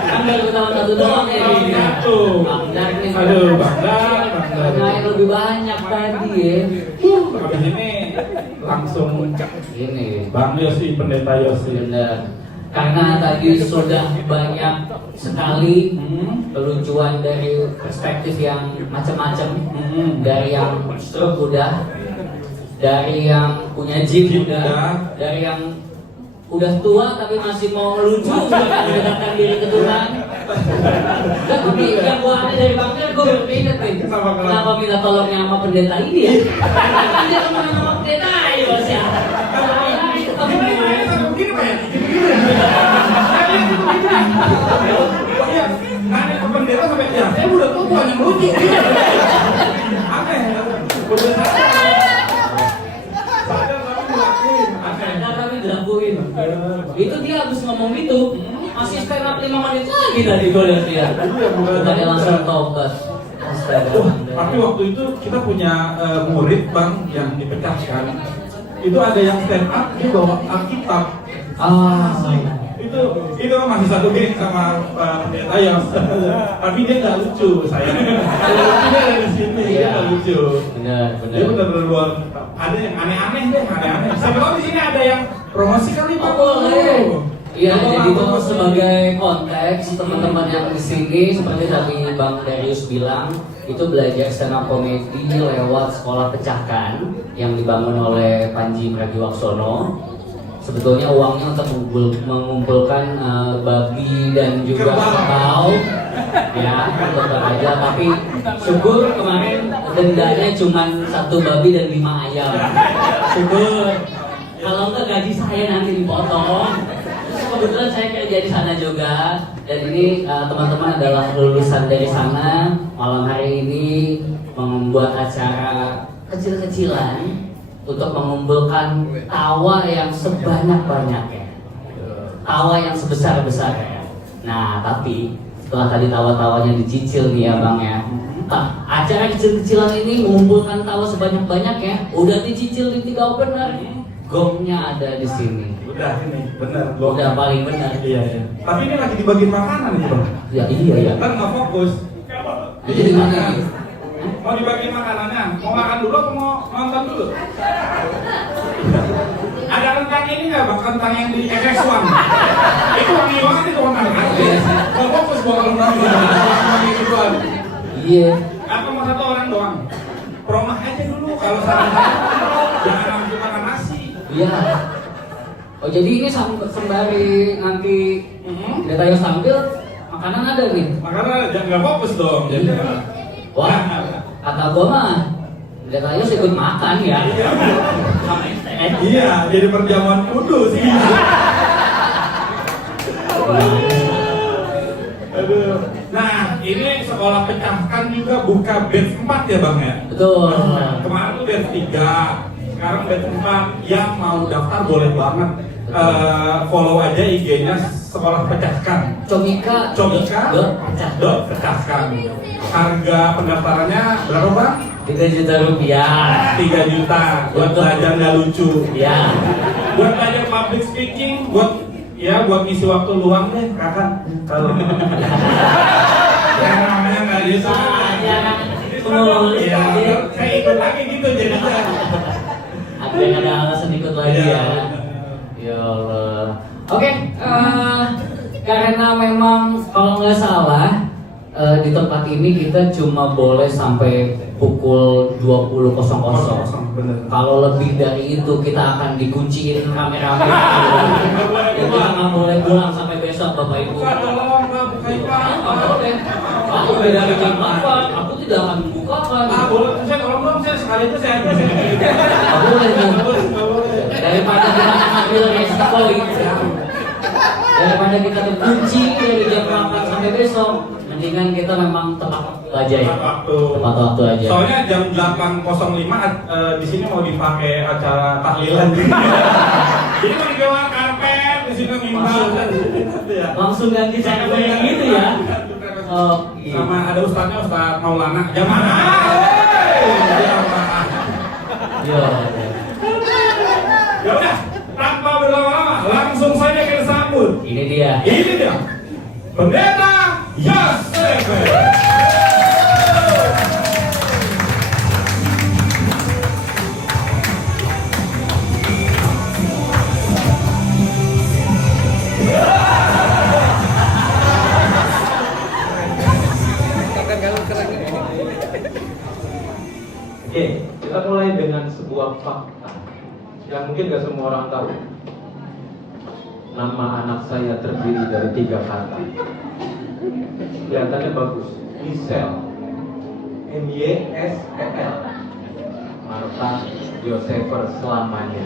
Kan baru tahun satu doang ya ini. Satu. Bang Dar nih. Aduh, Bang Dar. Main lebih banyak tadi ya. Habis ini langsung Ini. Bang Yosi, Pendeta Yosi. Benar. Karena tadi sudah banyak sekali kelucuan dari perspektif yang macam-macam, dari yang stroke udah, dari yang punya gym udah, dari yang udah tua tapi masih mau lucu mendekatkan diri ke Tuhan. Tapi yang gua aneh dari Bang Der, gua baru inget nih. Kenapa minta tolongnya sama pendeta ini ya? Kan dia teman sama pendeta ya bos ya. Begini Pak ya? Oh iya, nanya ke pendeta sampai ya, saya udah tua yang lucu. Aneh, udah sadar tapi dilakuin. Aneh. Nah, kami dilakuin. Itu dia habis ngomong itu, masih stand up 5 menit lagi tadi gue lihat dia. Bukannya langsung tobat. Wah, tapi waktu itu kita punya murid Bang yang dipecahkan. Itu ada yang stand up, dia bawa Alkitab. Itu masih satu geng sama pendeta yang tapi dia nggak lucu saya. Dia dari sini dia nggak lucu. Benar. Dia benar-benar luar. Ada yang aneh-aneh deh, aneh-aneh. Siapa tahu di sini ada yang promosi kali Pak. Boleh. Iya, Apa, jadi itu promosi? sebagai konteks teman-teman yang di sini seperti tadi Bang Darius bilang, itu belajar stand up comedy lewat sekolah pecahkan yang dibangun oleh Panji Pragiwaksono. Sebetulnya uangnya untuk mengumpulkan babi dan juga kerbau, ya untuk beraja. Tapi syukur kemarin dendanya cuma 1 babi dan 5 ayam. Syukur. Kalau enggak gaji saya nanti dipotong. Kebetulan saya kerja di sana juga, dan ini teman-teman adalah lulusan dari sana. Malam hari ini membuat acara kecil-kecilan untuk mengumpulkan tawa yang sebanyak-banyaknya, tawa yang sebesar-besarnya. Nah, tapi setelah tadi tawa-tawanya dicicil nih ya Bang ya, acara kecil-kecilan ini mengumpulkan tawa sebanyak-banyaknya, udah dicicil di 3 opener, gongnya ada di sini. Udah ini benar. Udah paling benar. Iya. Tapi ini lagi dibagiin makanan nih Bang. Ya iya ya. Kan nggak fokus. Jadi gimana nih? Mau dibagiin makanannya? Mau makan dulu atau mau nonton dulu? Ada kentang ini nggak Bang? kentang yang di FX1. Itu wangi banget itu warna. Gak fokus gua kalau nonton. Wangi gituan. Iya. Apa mau satu orang doang? Promah aja dulu kalau saran saya. Jangan langsung makan nasi. Iya. Oh jadi ini sembari nanti Detayo sambil makanan ada nih. Makanya jangan nggak fokus dong. Jadi, Wah, kata gua mah Detayo ikut makan ya. Sama STN. iya, jadi perjamuan kudus sih. Aduh. Nah, ini sekolah pecahkan juga buka batch 4 ya Bang ya? Betul. Kemarin tuh batch 3, sekarang batch 4. Yang mau daftar boleh banget follow aja IG-nya sekolah pecahkan. Comika. Pecahkan. Harga pendaftarannya berapa Bang? 3 juta rupiah. 3 juta buat belajar nggak lucu. Ya. Buat belajar public speaking, buat ngisi waktu luang deh kakak. Kalau ya namanya nggak bisa. Ya, saya ikut lagi gitu jadi Ada alasan ikut lagi ya. Ya Allah. Oke, karena memang kalau nggak salah di tempat ini kita cuma boleh sampai pukul 20.00. Bener. Kalau lebih dari itu kita akan dikunciin rame-rame. Dan kita nggak boleh pulang sampai besok Bapak Ibu. Tolong Pak, bukain Pak. Aku beda jam 8, aku tidak akan membukakan. Boleh, saya tolong dong, saya sekali itu saya aja. Aku boleh nih. Daripada kita ngambil resiko itu, daripada kita terkunci dari jam 8 sampai besok, mendingan kita memang tepat waktu aja ya. Tepat waktu aja. Soalnya jam 8.05 di sini mau dipakai acara tahlilan. Jadi mau dibawa karpet di sini minta. Langsung ganti cara yang gitu ya. Oh, Sama ada ustadznya, Ustadz Maulana. Jamaah. Yo. Ya udah, tanpa berlama-lama, langsung saja kita sambut. Ini dia. Ini dia, Pendeta Yosef. Oke, kita mulai dengan sebuah fakta yang mungkin gak semua orang tahu. Nama anak saya terdiri dari 3 kata. Kelihatannya bagus. Michelle, M-Y-S-E-L. Martha Yosefer selamanya.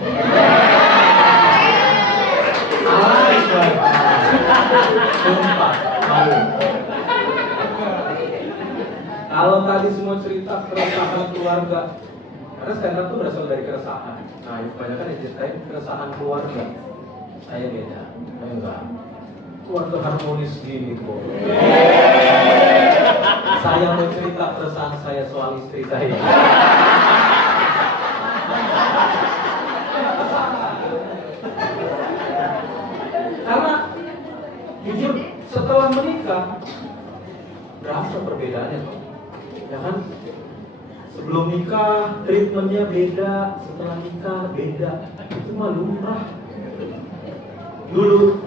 Sumpah, malu. Kalau tadi semua cerita keresahan keluarga, karena stand up itu berasal dari keresahan. Nah, kebanyakan yang ceritain keresahan keluarga. Saya beda, saya enggak. Keluarga harmonis gini kok. Saya mau cerita keresahan saya soal istri saya. Karena jujur setelah menikah berasa perbedaannya tuh. Ya kan? Sebelum nikah treatmentnya beda, setelah nikah beda. Itu mah lumrah. Dulu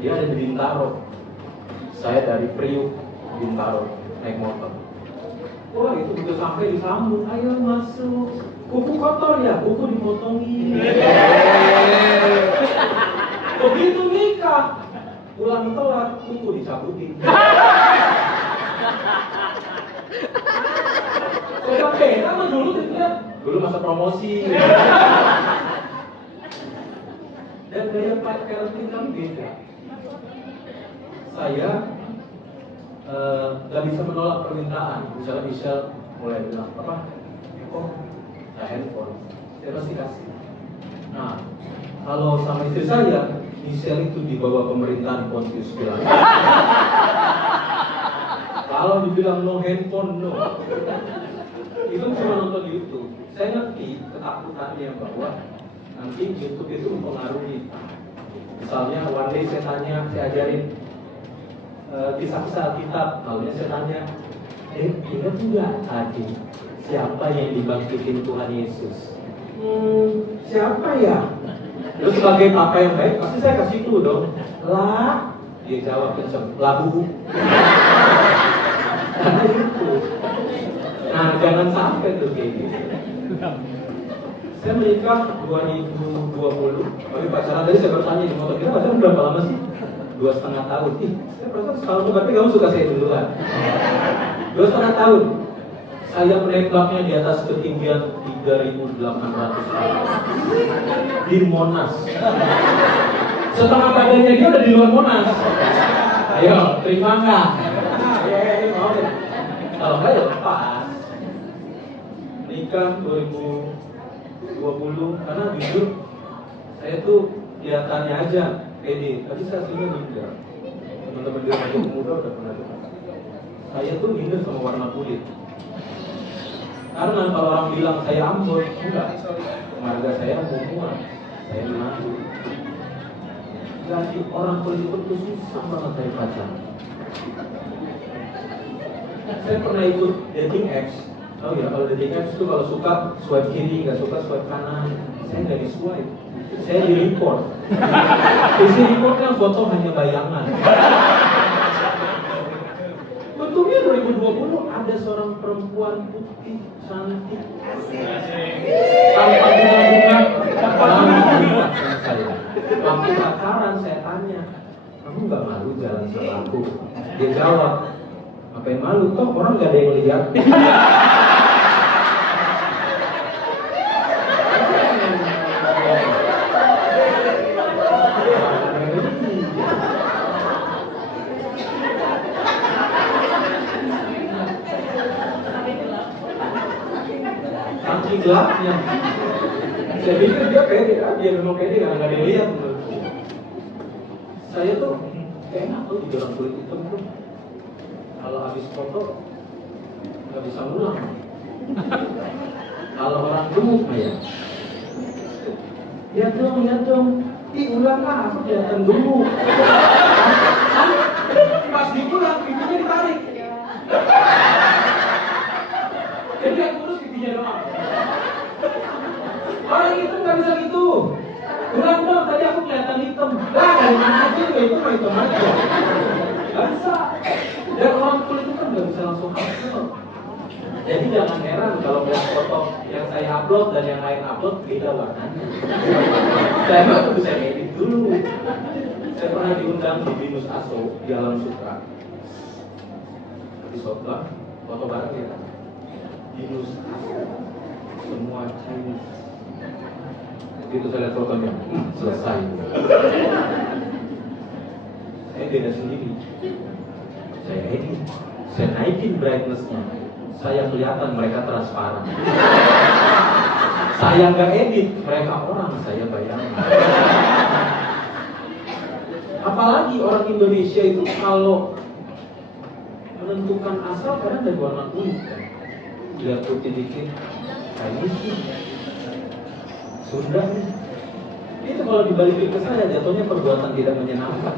dia ada di Bintaro, saya dari Priuk Bintaro naik motor. Wah itu begitu sampai disambut, ayo masuk. Kuku kotor ya, kuku dipotongin. Begitu nikah, pulang telat, kuku dicabutin. Saya beda mah dulu dulu masa promosi. Dan gaya parenting kami beda. Saya nggak bisa menolak permintaan. Misalnya Michelle mulai bilang apa? Oh, handphone. Saya pasti kasih. Nah, kalau sama istri saya, Michelle itu di bawah pemerintahan Pontius Pilatus. Kalau dibilang no handphone, no. Itu cuma nonton YouTube. Saya ngerti ketakutannya bahwa nanti YouTube itu mempengaruhi. Misalnya one day saya tanya, saya ajarin kisah-kisah Alkitab. Lalu saya tanya, ingat nggak tadi siapa yang dibangkitin Tuhan Yesus? Siapa ya? Terus sebagai papa yang baik, pasti saya kasih clue dong. Lah, dia jawab kenceng, labu. Karena itu. Nah, jangan sampai tuh kayak gitu. Saya menikah 2020, tapi pacaran tadi saya bertanya di motor, kita pacaran berapa lama sih? 2,5 tahun. Ih, saya perasaan setahun, berarti kamu suka saya duluan. 2,5 tahun. Saya menembaknya di atas ketinggian 3.800 meter di Monas. Setengah badannya dia udah di luar Monas. Ayo, terima nggak? Ya, mau deh. Kalau nggak ya lepas. Nikah 2020, karena jujur saya tuh kelihatannya aja pede, tapi saya aslinya minder. Teman-teman di rumah muda udah pernah dengar. Saya tuh minder sama warna kulit. Karena kalau orang bilang saya Ambon, enggak. Marga saya Muhammad, saya Manado. Jadi orang kulit itu tuh susah banget saya pacar. Saya pernah ikut dating apps. Tahu ya, kalau dating apps itu kalau suka swipe kiri, nggak suka swipe kanan. Saya nggak di swipe, saya di report. Isi reportnya foto hanya bayangan. Untungnya 2020 ada seorang perempuan putih, cantik, tanpa bunga-bunga, sama saya. Waktu pacaran saya tanya, kamu nggak malu jalan sama aku? Dia jawab, apa yang malu? Toh orang nggak ada yang lihat. Saking gelapnya. Saya pikir dia pede, dia memang pede karena nggak dilihat. Saya tuh enak tuh di orang kulit hitam tuh. Kalau habis foto nggak bisa ngulang. Kalau orang gemuk ya, lihat dong. Ih ulang lah, aku kelihatan gemuk. Pas diulang, pipinya ditarik. Jadi aku urus pipinya doang. Orang itu nggak bisa gitu. Ulang dong, tadi aku kelihatan hitam. Lah dari mana aja itu mah hitam aja. Nggak bisa. Dan orang kulit itu kan nggak bisa langsung hafal. Jadi jangan heran kalau melihat foto yang saya upload dan yang lain upload beda warnanya. Saya baru bisa edit dulu. Saya pernah diundang di Binus Aso di Alam Sutra. Di Sotla, foto bareng ya. Binus Aso, semua Chinese. Begitu saya lihat fotonya, selesai. Saya beda sendiri. Saya edit, saya naikin brightness-nya. Saya kelihatan mereka transparan. Saya nggak edit, mereka orang, saya bayangkan. Apalagi orang Indonesia itu kalau menentukan asal karena dari warna kulit kan. Lihat putih dikit, Chinese, Sunda nih. Itu kalau dibalikin ke saya jatuhnya perbuatan tidak menyenangkan.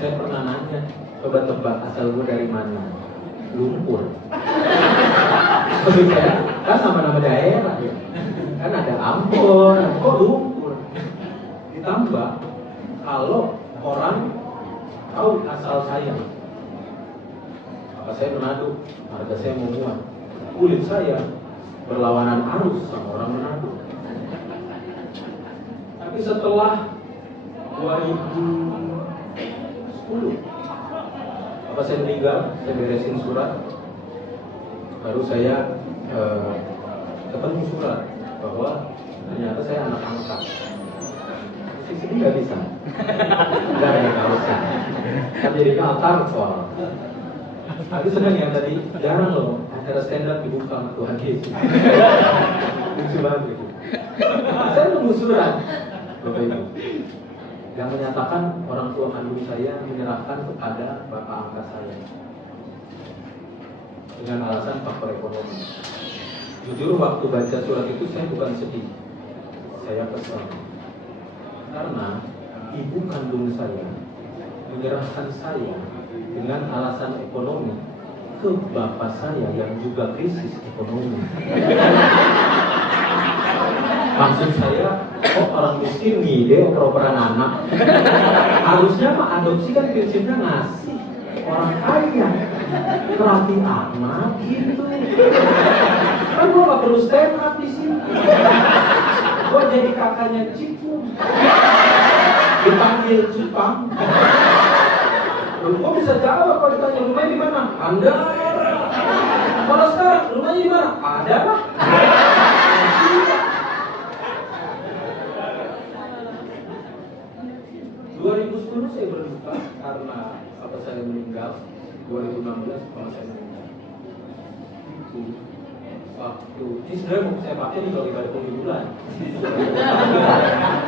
Saya pernah nanya, coba tebak asal gue dari mana? Lumpur. Tapi saya kan sama nama daerah ya. Kan ada Ambon, kok lumpur. Ditambah kalau orang tahu asal saya, apa saya Manado, harga saya Muhammad, kulit saya berlawanan arus sama orang Manado. Tapi setelah 2010 apa saya meninggal, saya beresin surat, baru saya ketemu surat bahwa ternyata saya anak angkat. Di sini nggak bisa, nggak ada yang harusnya. Kan jadinya altar soal. Tapi senang ya tadi, jarang loh acara stand up dibuka sama Tuhan Yesus. Lucu banget gitu. Saya nunggu surat, Bapak Ibu, yang menyatakan orang tua kandung saya menyerahkan kepada bapak angkat saya dengan alasan faktor ekonomi. Jujur waktu baca surat itu saya bukan sedih, saya kesal karena ibu kandung saya menyerahkan saya dengan alasan ekonomi ke bapak saya yang juga krisis ekonomi. Maksud saya, kok orang miskin ngide oper-operan anak? Harusnya mah adopsi kan prinsipnya ngasih orang kaya, berarti anak gitu. Kan gua gak perlu stand up di sini. Gua jadi kakaknya Cipu, dipanggil Cipang. Gua bisa jawab kalau ditanya rumahnya di mana? Anda. Kalau sekarang rumahnya di mana? Ada lah. 2010 saya berduka karena apa saya meninggal. 2016 kalau saya meninggal. Itu waktu ini sebenarnya mau saya pakai di kalau ibadah penghiburan.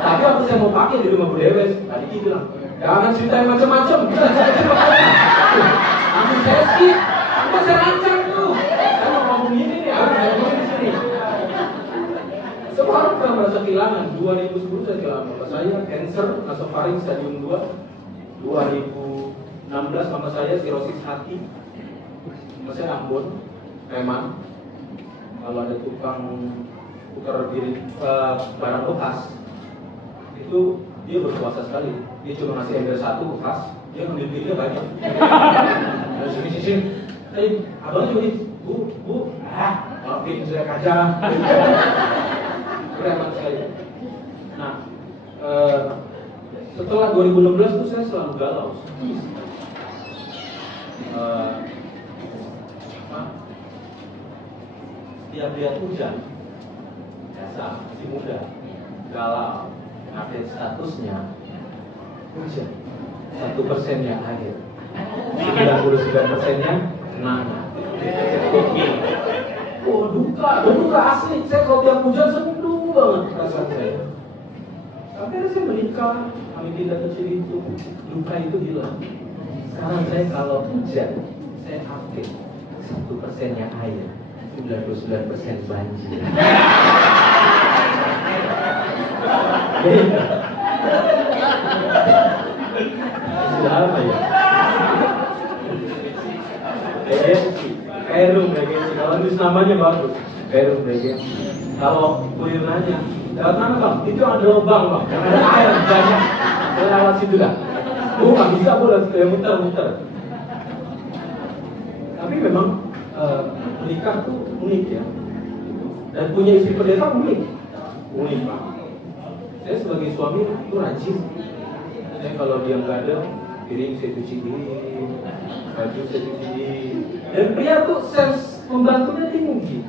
Tapi waktu saya mau pakai di rumah Bu Dewes, tadi dia bilang, jangan ceritain macam-macam. Langsung saya skip. Apa saya rancang tuh? Saya mau ngomong ini nih, harus saya ngomong di sini. Semua orang pernah merasa kehilangan. 2010 saya kehilangan mama saya, cancer, nasofaring stadium 2. 2016 mama saya sirosis hati. Mama saya Ambon, Preman. Kalau ada tukang tukar diri barang bekas, itu dia berkuasa sekali. Dia cuma ngasih ember satu bekas, dia ngambil pilnya banyak. Dari sini, abangnya juga gitu, bu, maafin saya kaca. Preman sekali. Nah, setelah 2016 itu saya selalu galau. Tiap lihat hujan, biasa, masih muda, galau, update statusnya, hujan, 1%-nya air, 99%-nya kenangan. Oh duka asli, saya kalau tiap hujan sendu banget perasaan saya. Sampai saya menikah, kami tidak kecil itu, duka itu hilang. Sekarang saya kalau hujan, saya update 1%-nya air. 99% banjir. Sudah apa ya? Perum regensi. Kalau nulis namanya bagus. Perum regensi. Kalau kurir nanya, lewat mana bang? Itu ada lubang bang. Yang ada air banyak. Saya lewat situ dah. Nggak bisa boleh muter-muter. Tapi memang menikah tuh unik ya, dan punya istri pendeta unik Pak. Saya sebagai suami itu rajin. Saya kalau dia nggak ada, piring saya cuciin, baju saya cuciin. Dan pria tuh sense membantunya tinggi.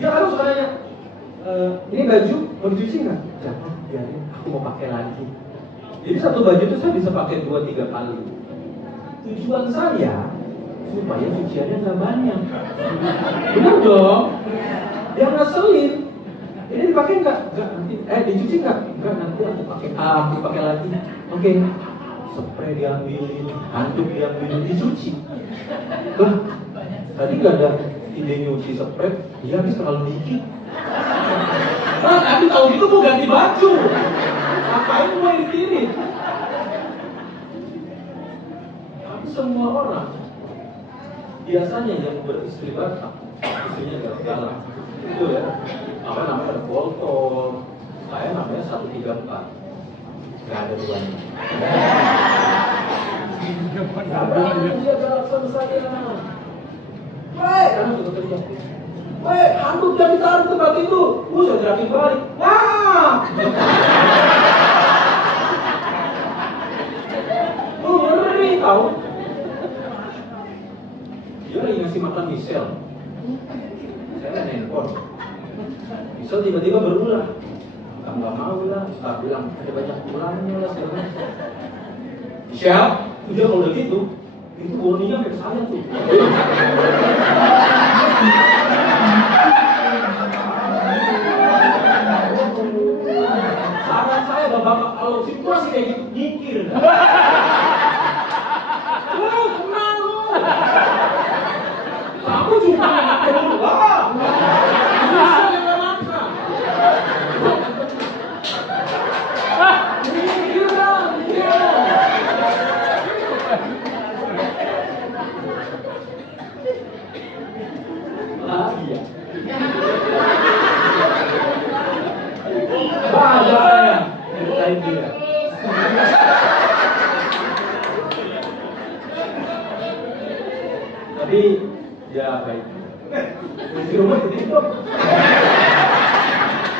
Dia harus suka nanya, ini baju mau dicuci nggak? Jangan, biarin, aku mau pakai lagi. Jadi satu baju itu saya bisa pakai 2-3 kali. Tujuan saya supaya cuciannya nggak banyak. Benar dong? Yang ngeselin. Ini dipakai nggak? Nggak nanti. Dicuci nggak? Nggak nanti aku pakai lagi. Oke. Spray diambilin, handuk diambilin, dicuci. Lah, tadi nggak ada ide nyuci spray, dia habis terlalu dikit. Nah, tapi tahu gitu mau ganti baju. Ngapain mau ditirin? Tapi semua orang biasanya yang beristri Batak, istrinya galak-galak. Itu ya, namanya ada Bolton, saya namanya 134. Gak ada duanya. Dia galak sama saya. Woi, karena sudah teriak. Woi, handuk yang ditaruh tempat itu. Saya teriakin balik. Wah! Bener nih, tahu? Dia lagi ngasih makan Michelle. Saya main handphone. Michelle tiba-tiba berulah. Nggak mau lah. Saya bilang ada banyak ulangnya lah segala. Michelle, dia kalau udah gitu, itu warningnya kayak saya tuh. Saran saya bapak kalau situasi kayak gitu nyingkir. Kenal lu. Kamu cuma dulu, bisa dengan makan. Lagi ya. lain dia. Tapi ya baik. Di rumah itu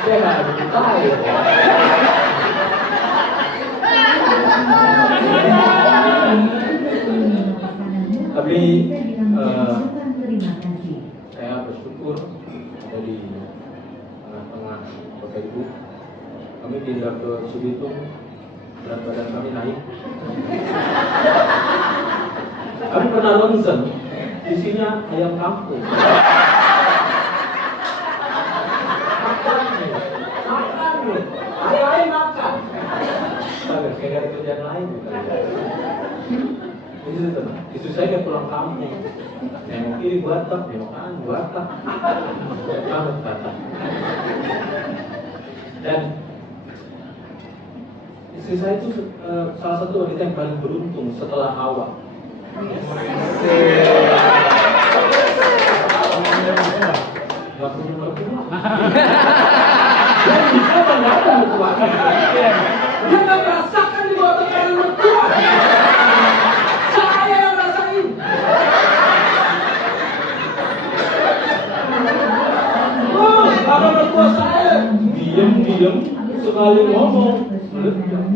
saya nggak ada tahu. Tapi saya bersyukur ada di tengah-tengah Bapak Ibu. Kami pindah ke Cibitung, berat badan kami naik. Kami pernah ronsen, isinya ayam kampung. Makan, makan. Kayak ada kerjaan lain. Itu saya kayak pulang kampung. Nengok kiri Batak, nengok kanan Batak. Banget Batak. Dan istri saya itu salah satu wanita yang paling beruntung setelah Hawa. Gak punya mertua. Dia bisa nggak ada mertua. Dia nggak merasakan di bawah tekanan mertua. Saya yang rasain. Apa mertua saya diam sekali ngomong meledak.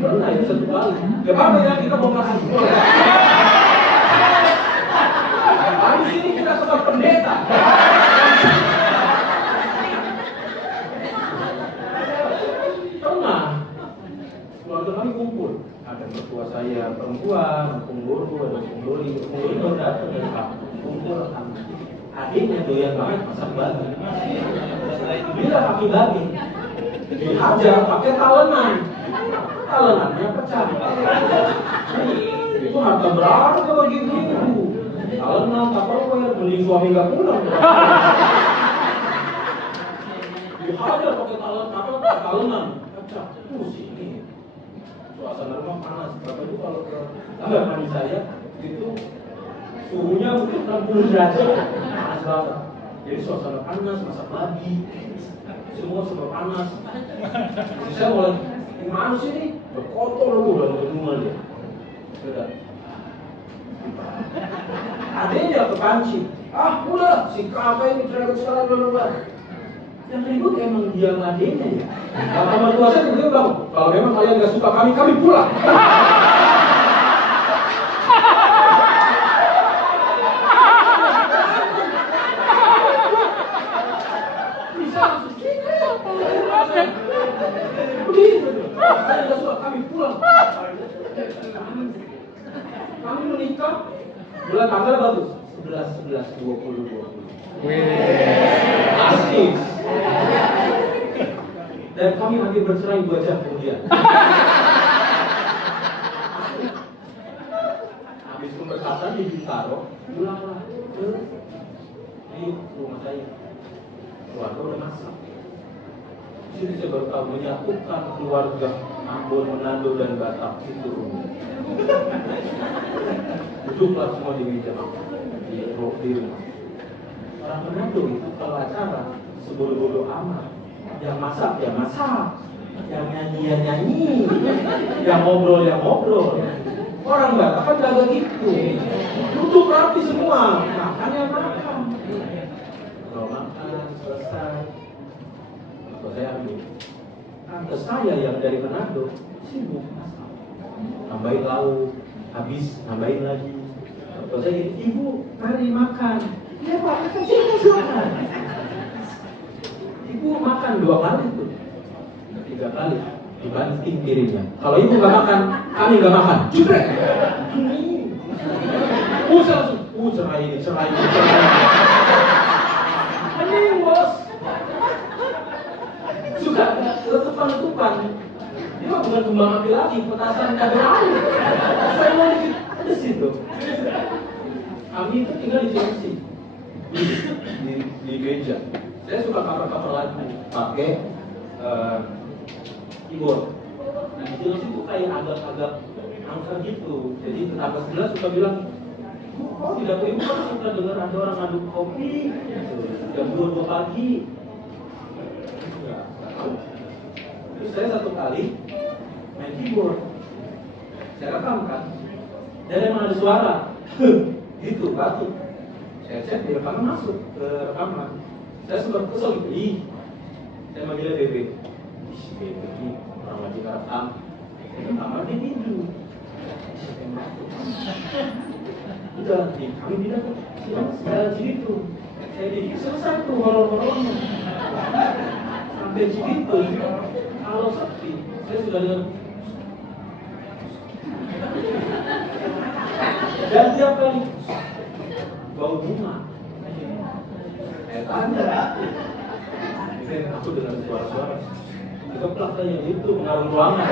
Pernah ya satu kali. Gak apa-apa ya kita mau makan. Hari ini kita sebagai pendeta. Pernah keluarga kami kumpul. Ada mertua saya perempuan, pengguru, ada pengguri baru datang dari kampung. Kumpul adiknya doyan banget masak babi. Bila kaki babi dihajar pakai talenan. Talenannya pecah. Itu harta berharga bagi ibu. Talenan Tupperware, mending suami nggak pulang. Dihajar pakai talenan pecah. Sini suasana rumah panas. Bapak Ibu kalau ke tanggapan saya itu suhunya mungkin 60 derajat, panas banget. Jadi suasana panas, masak babi, semua panas. Jadi saya mulai gimana sih ini? Berkotor loh udah rumah dia. Sudah. Adanya kepancing. Udah si kakak ini terlalu sekali luar. Yang ribut emang dia adanya ya. Kata mertua saya dia bilang, kalau memang kalian nggak suka kami pulang. Kami menikah bulan tanggal bagus 11/11/2020. Asli. Dan kami hampir bercerai 2 jam kemudian. Habis pemberkatan di Bintaro, pulanglah ke rumah saya. Keluarga udah masak. Di sini saya baru tahu menyatukan keluarga Ambon, Manado, dan Batak itu rumah. Duduklah semua di meja di rumah. Orang Manado itu kalau acara sebodoh-bodoh amat. Yang masak, yang nyanyi, yang ngobrol. Orang Batak kan jaga gitu. Duduk rapi semua, makan. Kalau makan selesai, saya ambil. Tante saya yang dari Manado sibuk masak, nambahin lauk, habis nambahin lagi. Kalau saya gitu, ibu mari makan. Ya Pak, makan silakan. Ibu makan 2 kali tuh, 3 kali dibanting piringnya. Kalau ibu nggak makan, kami nggak makan. Jubrek. Cerai ini. Mending bos. Suka letupan. Dia bukan kembang api lagi, petasan cabai air. Saya mau di situ. Kami itu tinggal di Chelsea, di gereja. Saya suka cover lagu pakai keyboard. Nah di Chelsea itu kayak agak angker gitu. Jadi tetangga sebelah suka bilang, oh tidak ibu kan suka dengar ada orang ngaduk kopi jam 2 pagi. Terus saya satu kali main keyboard, saya rekam kan, dan emang ada suara, gitu batuk. Saya cek di rekaman masuk ke rekaman. Saya sempat kesel gitu, saya manggilnya BB. Si BB ini orang lagi ngerekam, rekaman dia tidur. Siapa yang batuk? Udah, kami bilang, Cibitu. Saya pikir selesai tuh horor-horornya. Sampai Cibitu, kalau sepi, saya sudah dengar. Dan tiap kali bau bunga. Saya tanya, aku dengar suara-suara. Dikeplak saya, itu pengaruh ruangan.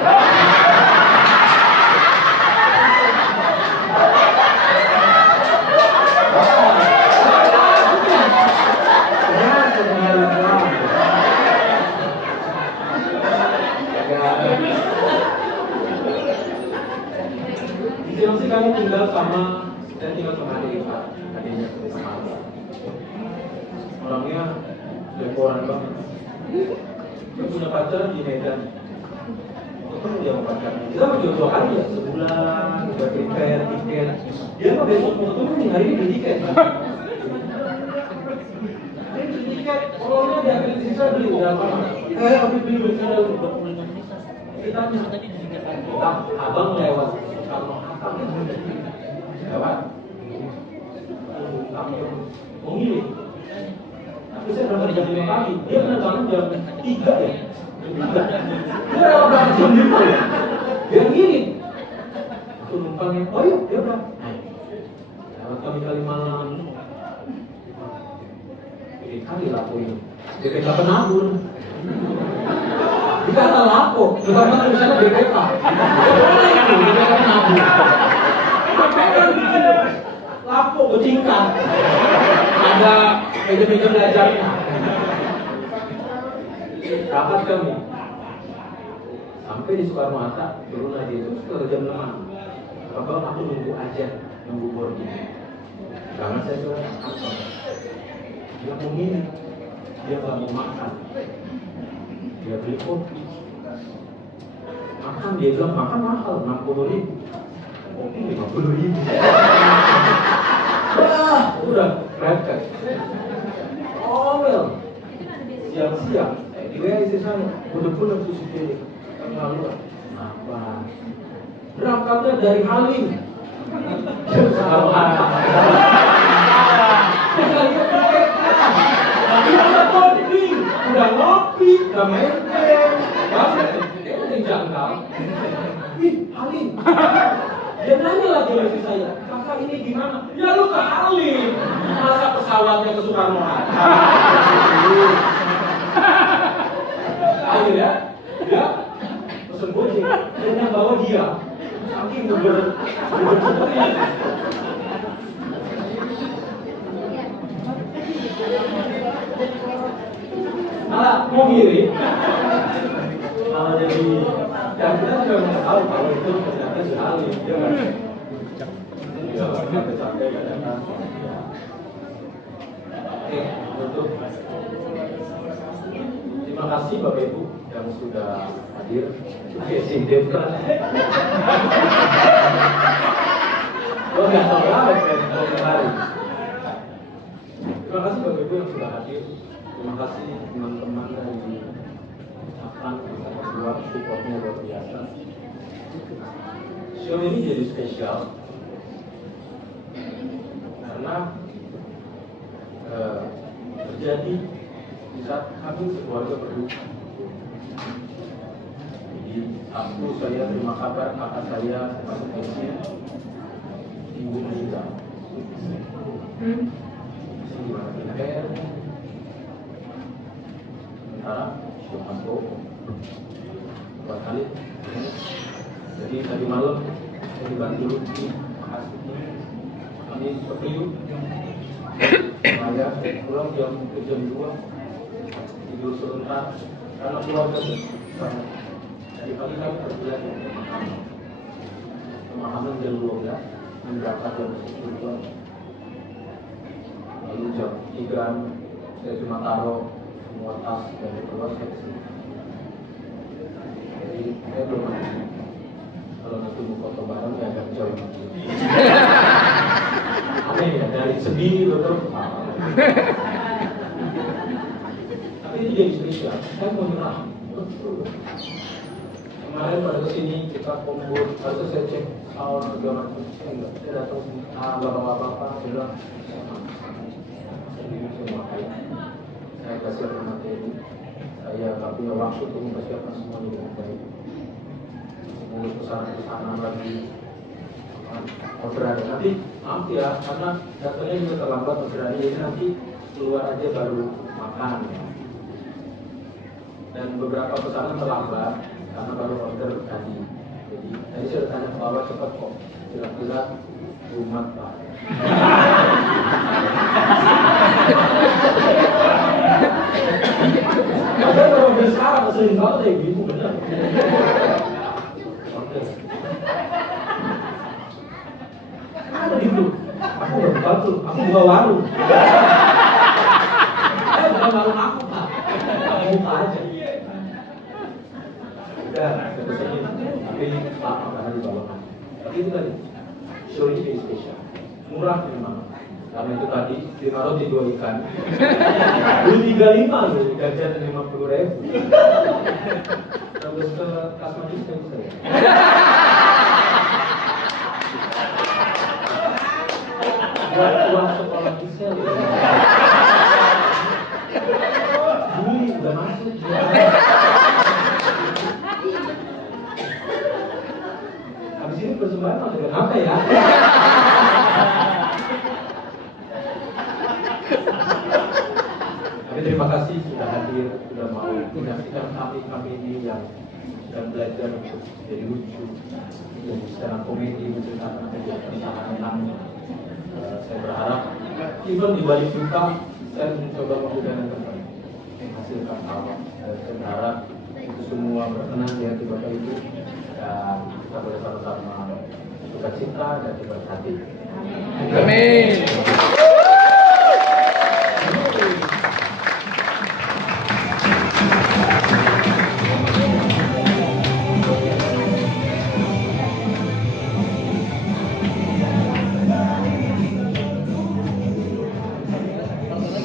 Di Cilengsi kami tinggal sama adiknya sama abang. Orangnya leporan banget. Dia punya pacar di Medan. Ketemu dia sama pacarnya. Kita mau dua kali ya, sebulan, udah prepare tiket. Dia mah besok mau ketemu nih, hari ini beli tiket. Dia beli tiket, orangnya dia beli sisa beli berapa? Habis beli kita tanya, abang lewat Soekarno-Hatta lewat mau milih. Tapi saya berangkat jam 5 pagi, dia penerbangan jam 3 ya. Dia lewat berangkat jam 5 ya. Dia ngirim. Aku numpangnya, oh iya, dia udah. Lewat kami Kalimalang. Ini kali laku ini. BPK penabur. Kita tak laku, terutama tulisannya BPK. Boleh itu, BPK penabur. Lapo bertingkat, ada meja-meja belajarnya. Rapat kami sampai di Soekarno-Hatta, turun aja itu sekitar jam 6. Abang aku nunggu aja, nunggu boarding. Karena saya ke kantor, dia mau minum, dia nggak mau makan, dia beli kopi. Makan, dia bilang makan mahal, 60.000. Kopi 50.000. Udah repot. Oh well, siang-siang di WA istri saya bener-bener tuh supir lalu apa berangkatnya dari Halim ke Soekarno-Hatta. Udah kopi, udah ngopi, udah main game, banget. Dia udah jangkau. Ih, Halim. Dia nanya lagi sama saya, kakak ini gimana? Ya lu ke Halim, masa pesawatnya ke Soekarno-Hatta? Akhirnya, dia pesen gojek, dan yang bawa dia, saking bener-bener. Malah mau ngirim, malah jadi, dan kita juga nggak tahu kalau itu ternyata si Halim, dia kan. Ya, capek-capek kadang-kadang. Oke, untuk terima kasih Bapak Ibu yang sudah hadir. Oke, sindep kan. Lo nggak tahu apa yang hari. Terima kasih Bapak Ibu yang sudah hadir. Terima kasih teman-teman dari Akan buat supportnya luar biasa. Show ini jadi spesial karena terjadi di saat kami sekeluarga berduka. Jadi Sabtu saya terima kabar kakak saya masuk pensiun, ibu meninggal. Di mana prepare, sementara sudah masuk 2 kali. Jadi tadi malam saya dibantu di Makasih. Kami seperiuk. Saya pulang jam 2, tidur sebentar karena keluarga banyak. Tadi pagi kami terbiasa pemahaman jam 12, berangkat jam 10. Lalu jam 3 saya cuma taruh semua tas dan keluar saya kesini. saya belum ada. Kalau nanti mau foto bareng ya agak jauh. Aneh ya, dari sedih terus. Tapi itu jadi spesial. Saya mau nyerah. Kemarin pada kesini kita kumpul, harusnya saya cek soal segala macam. Saya datang bapak-bapak bilang semua kayak saya kasih materi, saya nggak punya waktu untuk mempersiapkan semuanya dengan baik. Mengurus pesanan lagi, orderan nanti maaf ya, karena datangnya juga terlambat orderannya, jadi nanti keluar aja baru makan. Dan beberapa pesanan terlambat karena baru order tadi. Jadi tadi saya tanya ke bawah cepat kok, kira-kira rumah Pak. Ada kalau udah sekarang sering banget ya gitu bener. Oke. Ada gitu. Aku udah buka tuh, aku buka warung. Saya bukan warung aku Pak. Aku buka aja. Udah, tapi Pak karena dibawakan. Tapi itu tadi, show ini jadi spesial. Murah memang. Karena itu tadi 5 roti 2 ikan. Beli 35 loh, gajian 50.000. Terus ke kasmatis saya bisa ya. Buat uang sekolah Gisel ya. Juli udah masuk. Habis ini persembahan mau dengan apa ya? Tapi terima kasih sudah hadir, sudah mau menyaksikan kami ini yang sedang belajar untuk jadi lucu, jadi secara komedi menceritakan kejadian-kejadian. Saya berharap, even di balik duka, saya mencoba memberikan yang terbaik, menghasilkan Allah. Dan saya berharap itu semua berkenan di hati Bapak Ibu dan kita boleh sama-sama suka cita dan diberkati. Amin.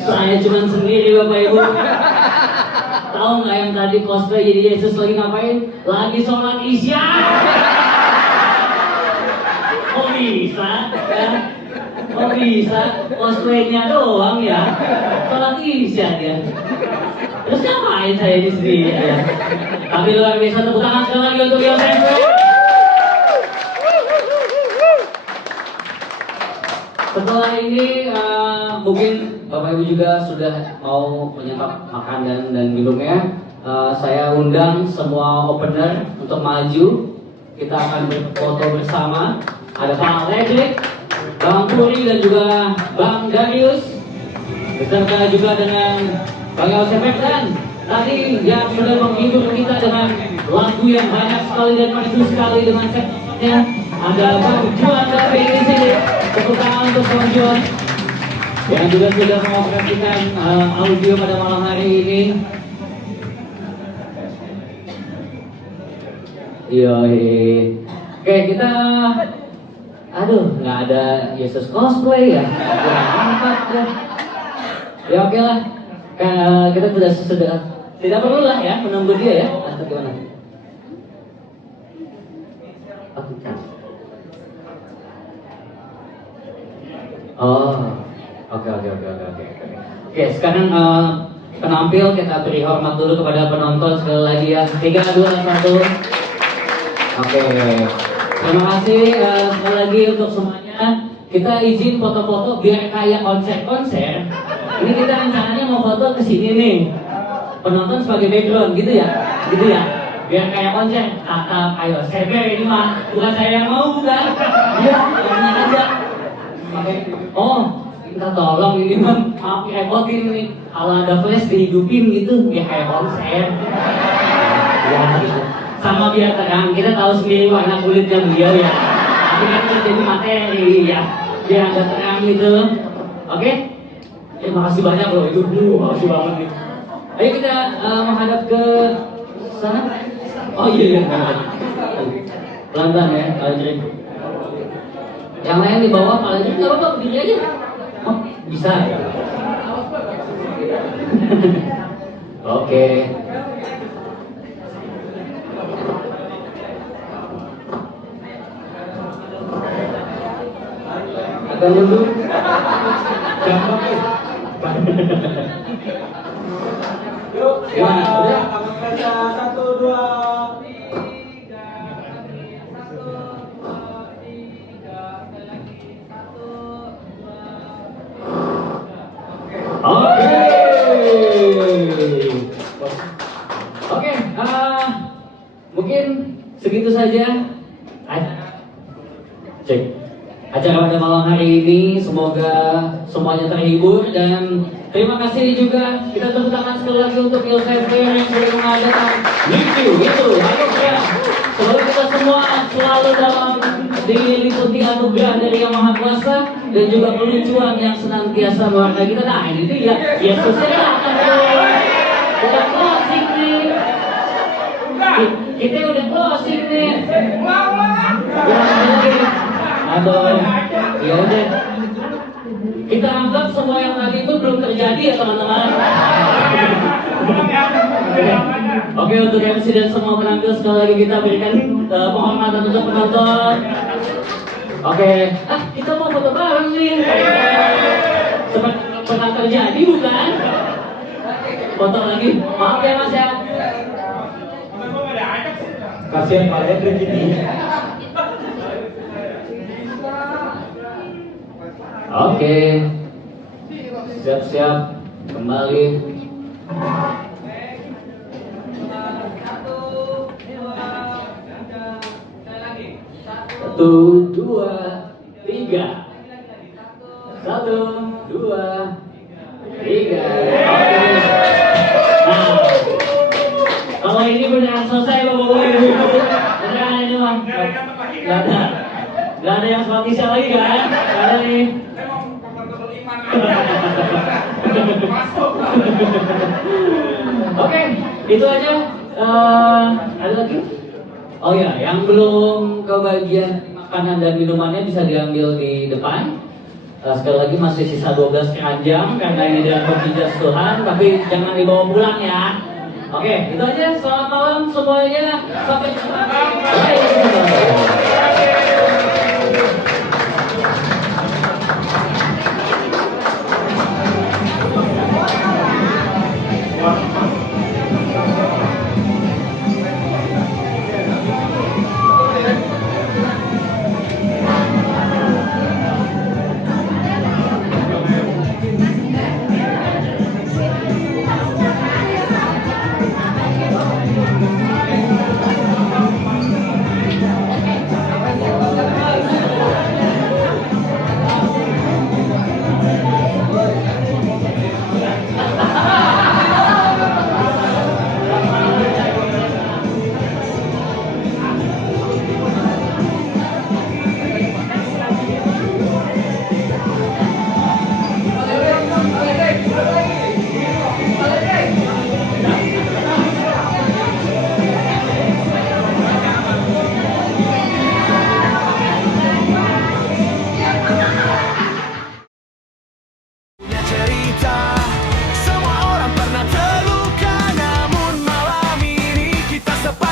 Saya cuma sendiri Bapak Ibu. Tahu nggak yang tadi cosplay jadi Yesus lagi ngapain? Lagi sholat Isya. Kok bisa? Ya? Kok bisa? Cosplaynya doang ya? Sholat Isya dia. Terus ngapain saya di sini ya? Tapi luar biasa, tepuk tangan sekali lagi untuk Yosef. Setelah ini mungkin Bapak Ibu juga sudah mau menyantap makanan dan minumnya. Saya undang semua opener untuk maju. Kita akan berfoto bersama. Ada Pak Ledrik, Bang Puri dan juga Bang Darius. Beserta juga dengan Bang Yosef dan tadi yang sudah menghibur kita dengan lagu yang banyak sekali dan merdu sekali dengan setnya. Ada Bang Juan dari sini. Tepuk tangan untuk Bang Juan yang juga sudah mengoperasikan audio pada malam hari ini. Oke, kita nggak ada Yesus cosplay ya. Ya oke lah. Kita sudah tidak perlu lah ya menunggu dia ya. Atau gimana? Oke, sekarang penampil kita beri hormat dulu kepada penonton sekali lagi ya. 3, 2, 1. Oke. Terima kasih sekali lagi untuk semuanya. Kita izin foto-foto biar kayak konser-konser. Ini kita rencananya mau foto ke sini nih. Penonton sebagai background gitu ya. Gitu ya. Biar kayak konser. Tatap, ayo seber ini mah. Bukan saya yang mau bukan. Iya, yang aja. Oke. Oh, minta tolong ini mah, maaf repotin nih. Kalau ada flash dihidupin gitu, biar kayak konser. Ya, gitu. Sama biar terang, kita tahu sendiri warna kulitnya beliau ya. Tapi kan jadi materi ya, biar agak terang gitu. Oke? Terima kasih banyak loh itu, makasih banget nih. Ayo kita menghadap ke sana. Oh iya, pelan-pelan ya, Pak Ledri. Yang lain di bawah, Pak Ledri nggak apa-apa, berdiri aja. Oh, bisa. Oke. Agak mundur. Yuk, Gimana? Udah? angkat kaca, 1, 2. Oke. Oke, mungkin segitu saja. Cek acara pada malam hari ini, semoga semuanya terhibur dan terima kasih juga. Kita tepuk tangan sekali lagi untuk Ilsevier yang sudah mengadakan review itu. Ayo ya, semoga kita semua selalu dalam diliputi anugerah dari Yang Maha Kuasa dan juga kelucuan yang senantiasa mewarnai kita. Nah ini dia, Yesusnya datang tuh. Udah closing nih. Kita udah closing nih. Aduh, ya udah. Kita anggap semua yang tadi itu belum terjadi ya teman-teman. Oke, untuk MC dan semua penampil sekali lagi kita berikan penghormatan untuk penonton. Oke, kita mau foto bareng nih. Seperti pernah terjadi bukan? Foto lagi. Maaf ya Mas ya. Kasihan Pak Hendrik ini. Oke, siap-siap kembali. Satu, dua, tiga. 1, 2, 3. Oke. Nah, kalau ini beneran selesai bapak-bapak ibu-ibu. Beneran ini bang. Gak ada yang spesial lagi kan? Gak ada nih. Oke, itu aja. Ada lagi? Oh ya, yang belum kebagian makanan dan minumannya bisa diambil di depan. Sekali lagi masih sisa 12 keranjang karena ini adalah pemijat Tuhan, tapi jangan dibawa pulang ya. Oke, itu aja. Selamat malam semuanya. Sampai jumpa. Bye.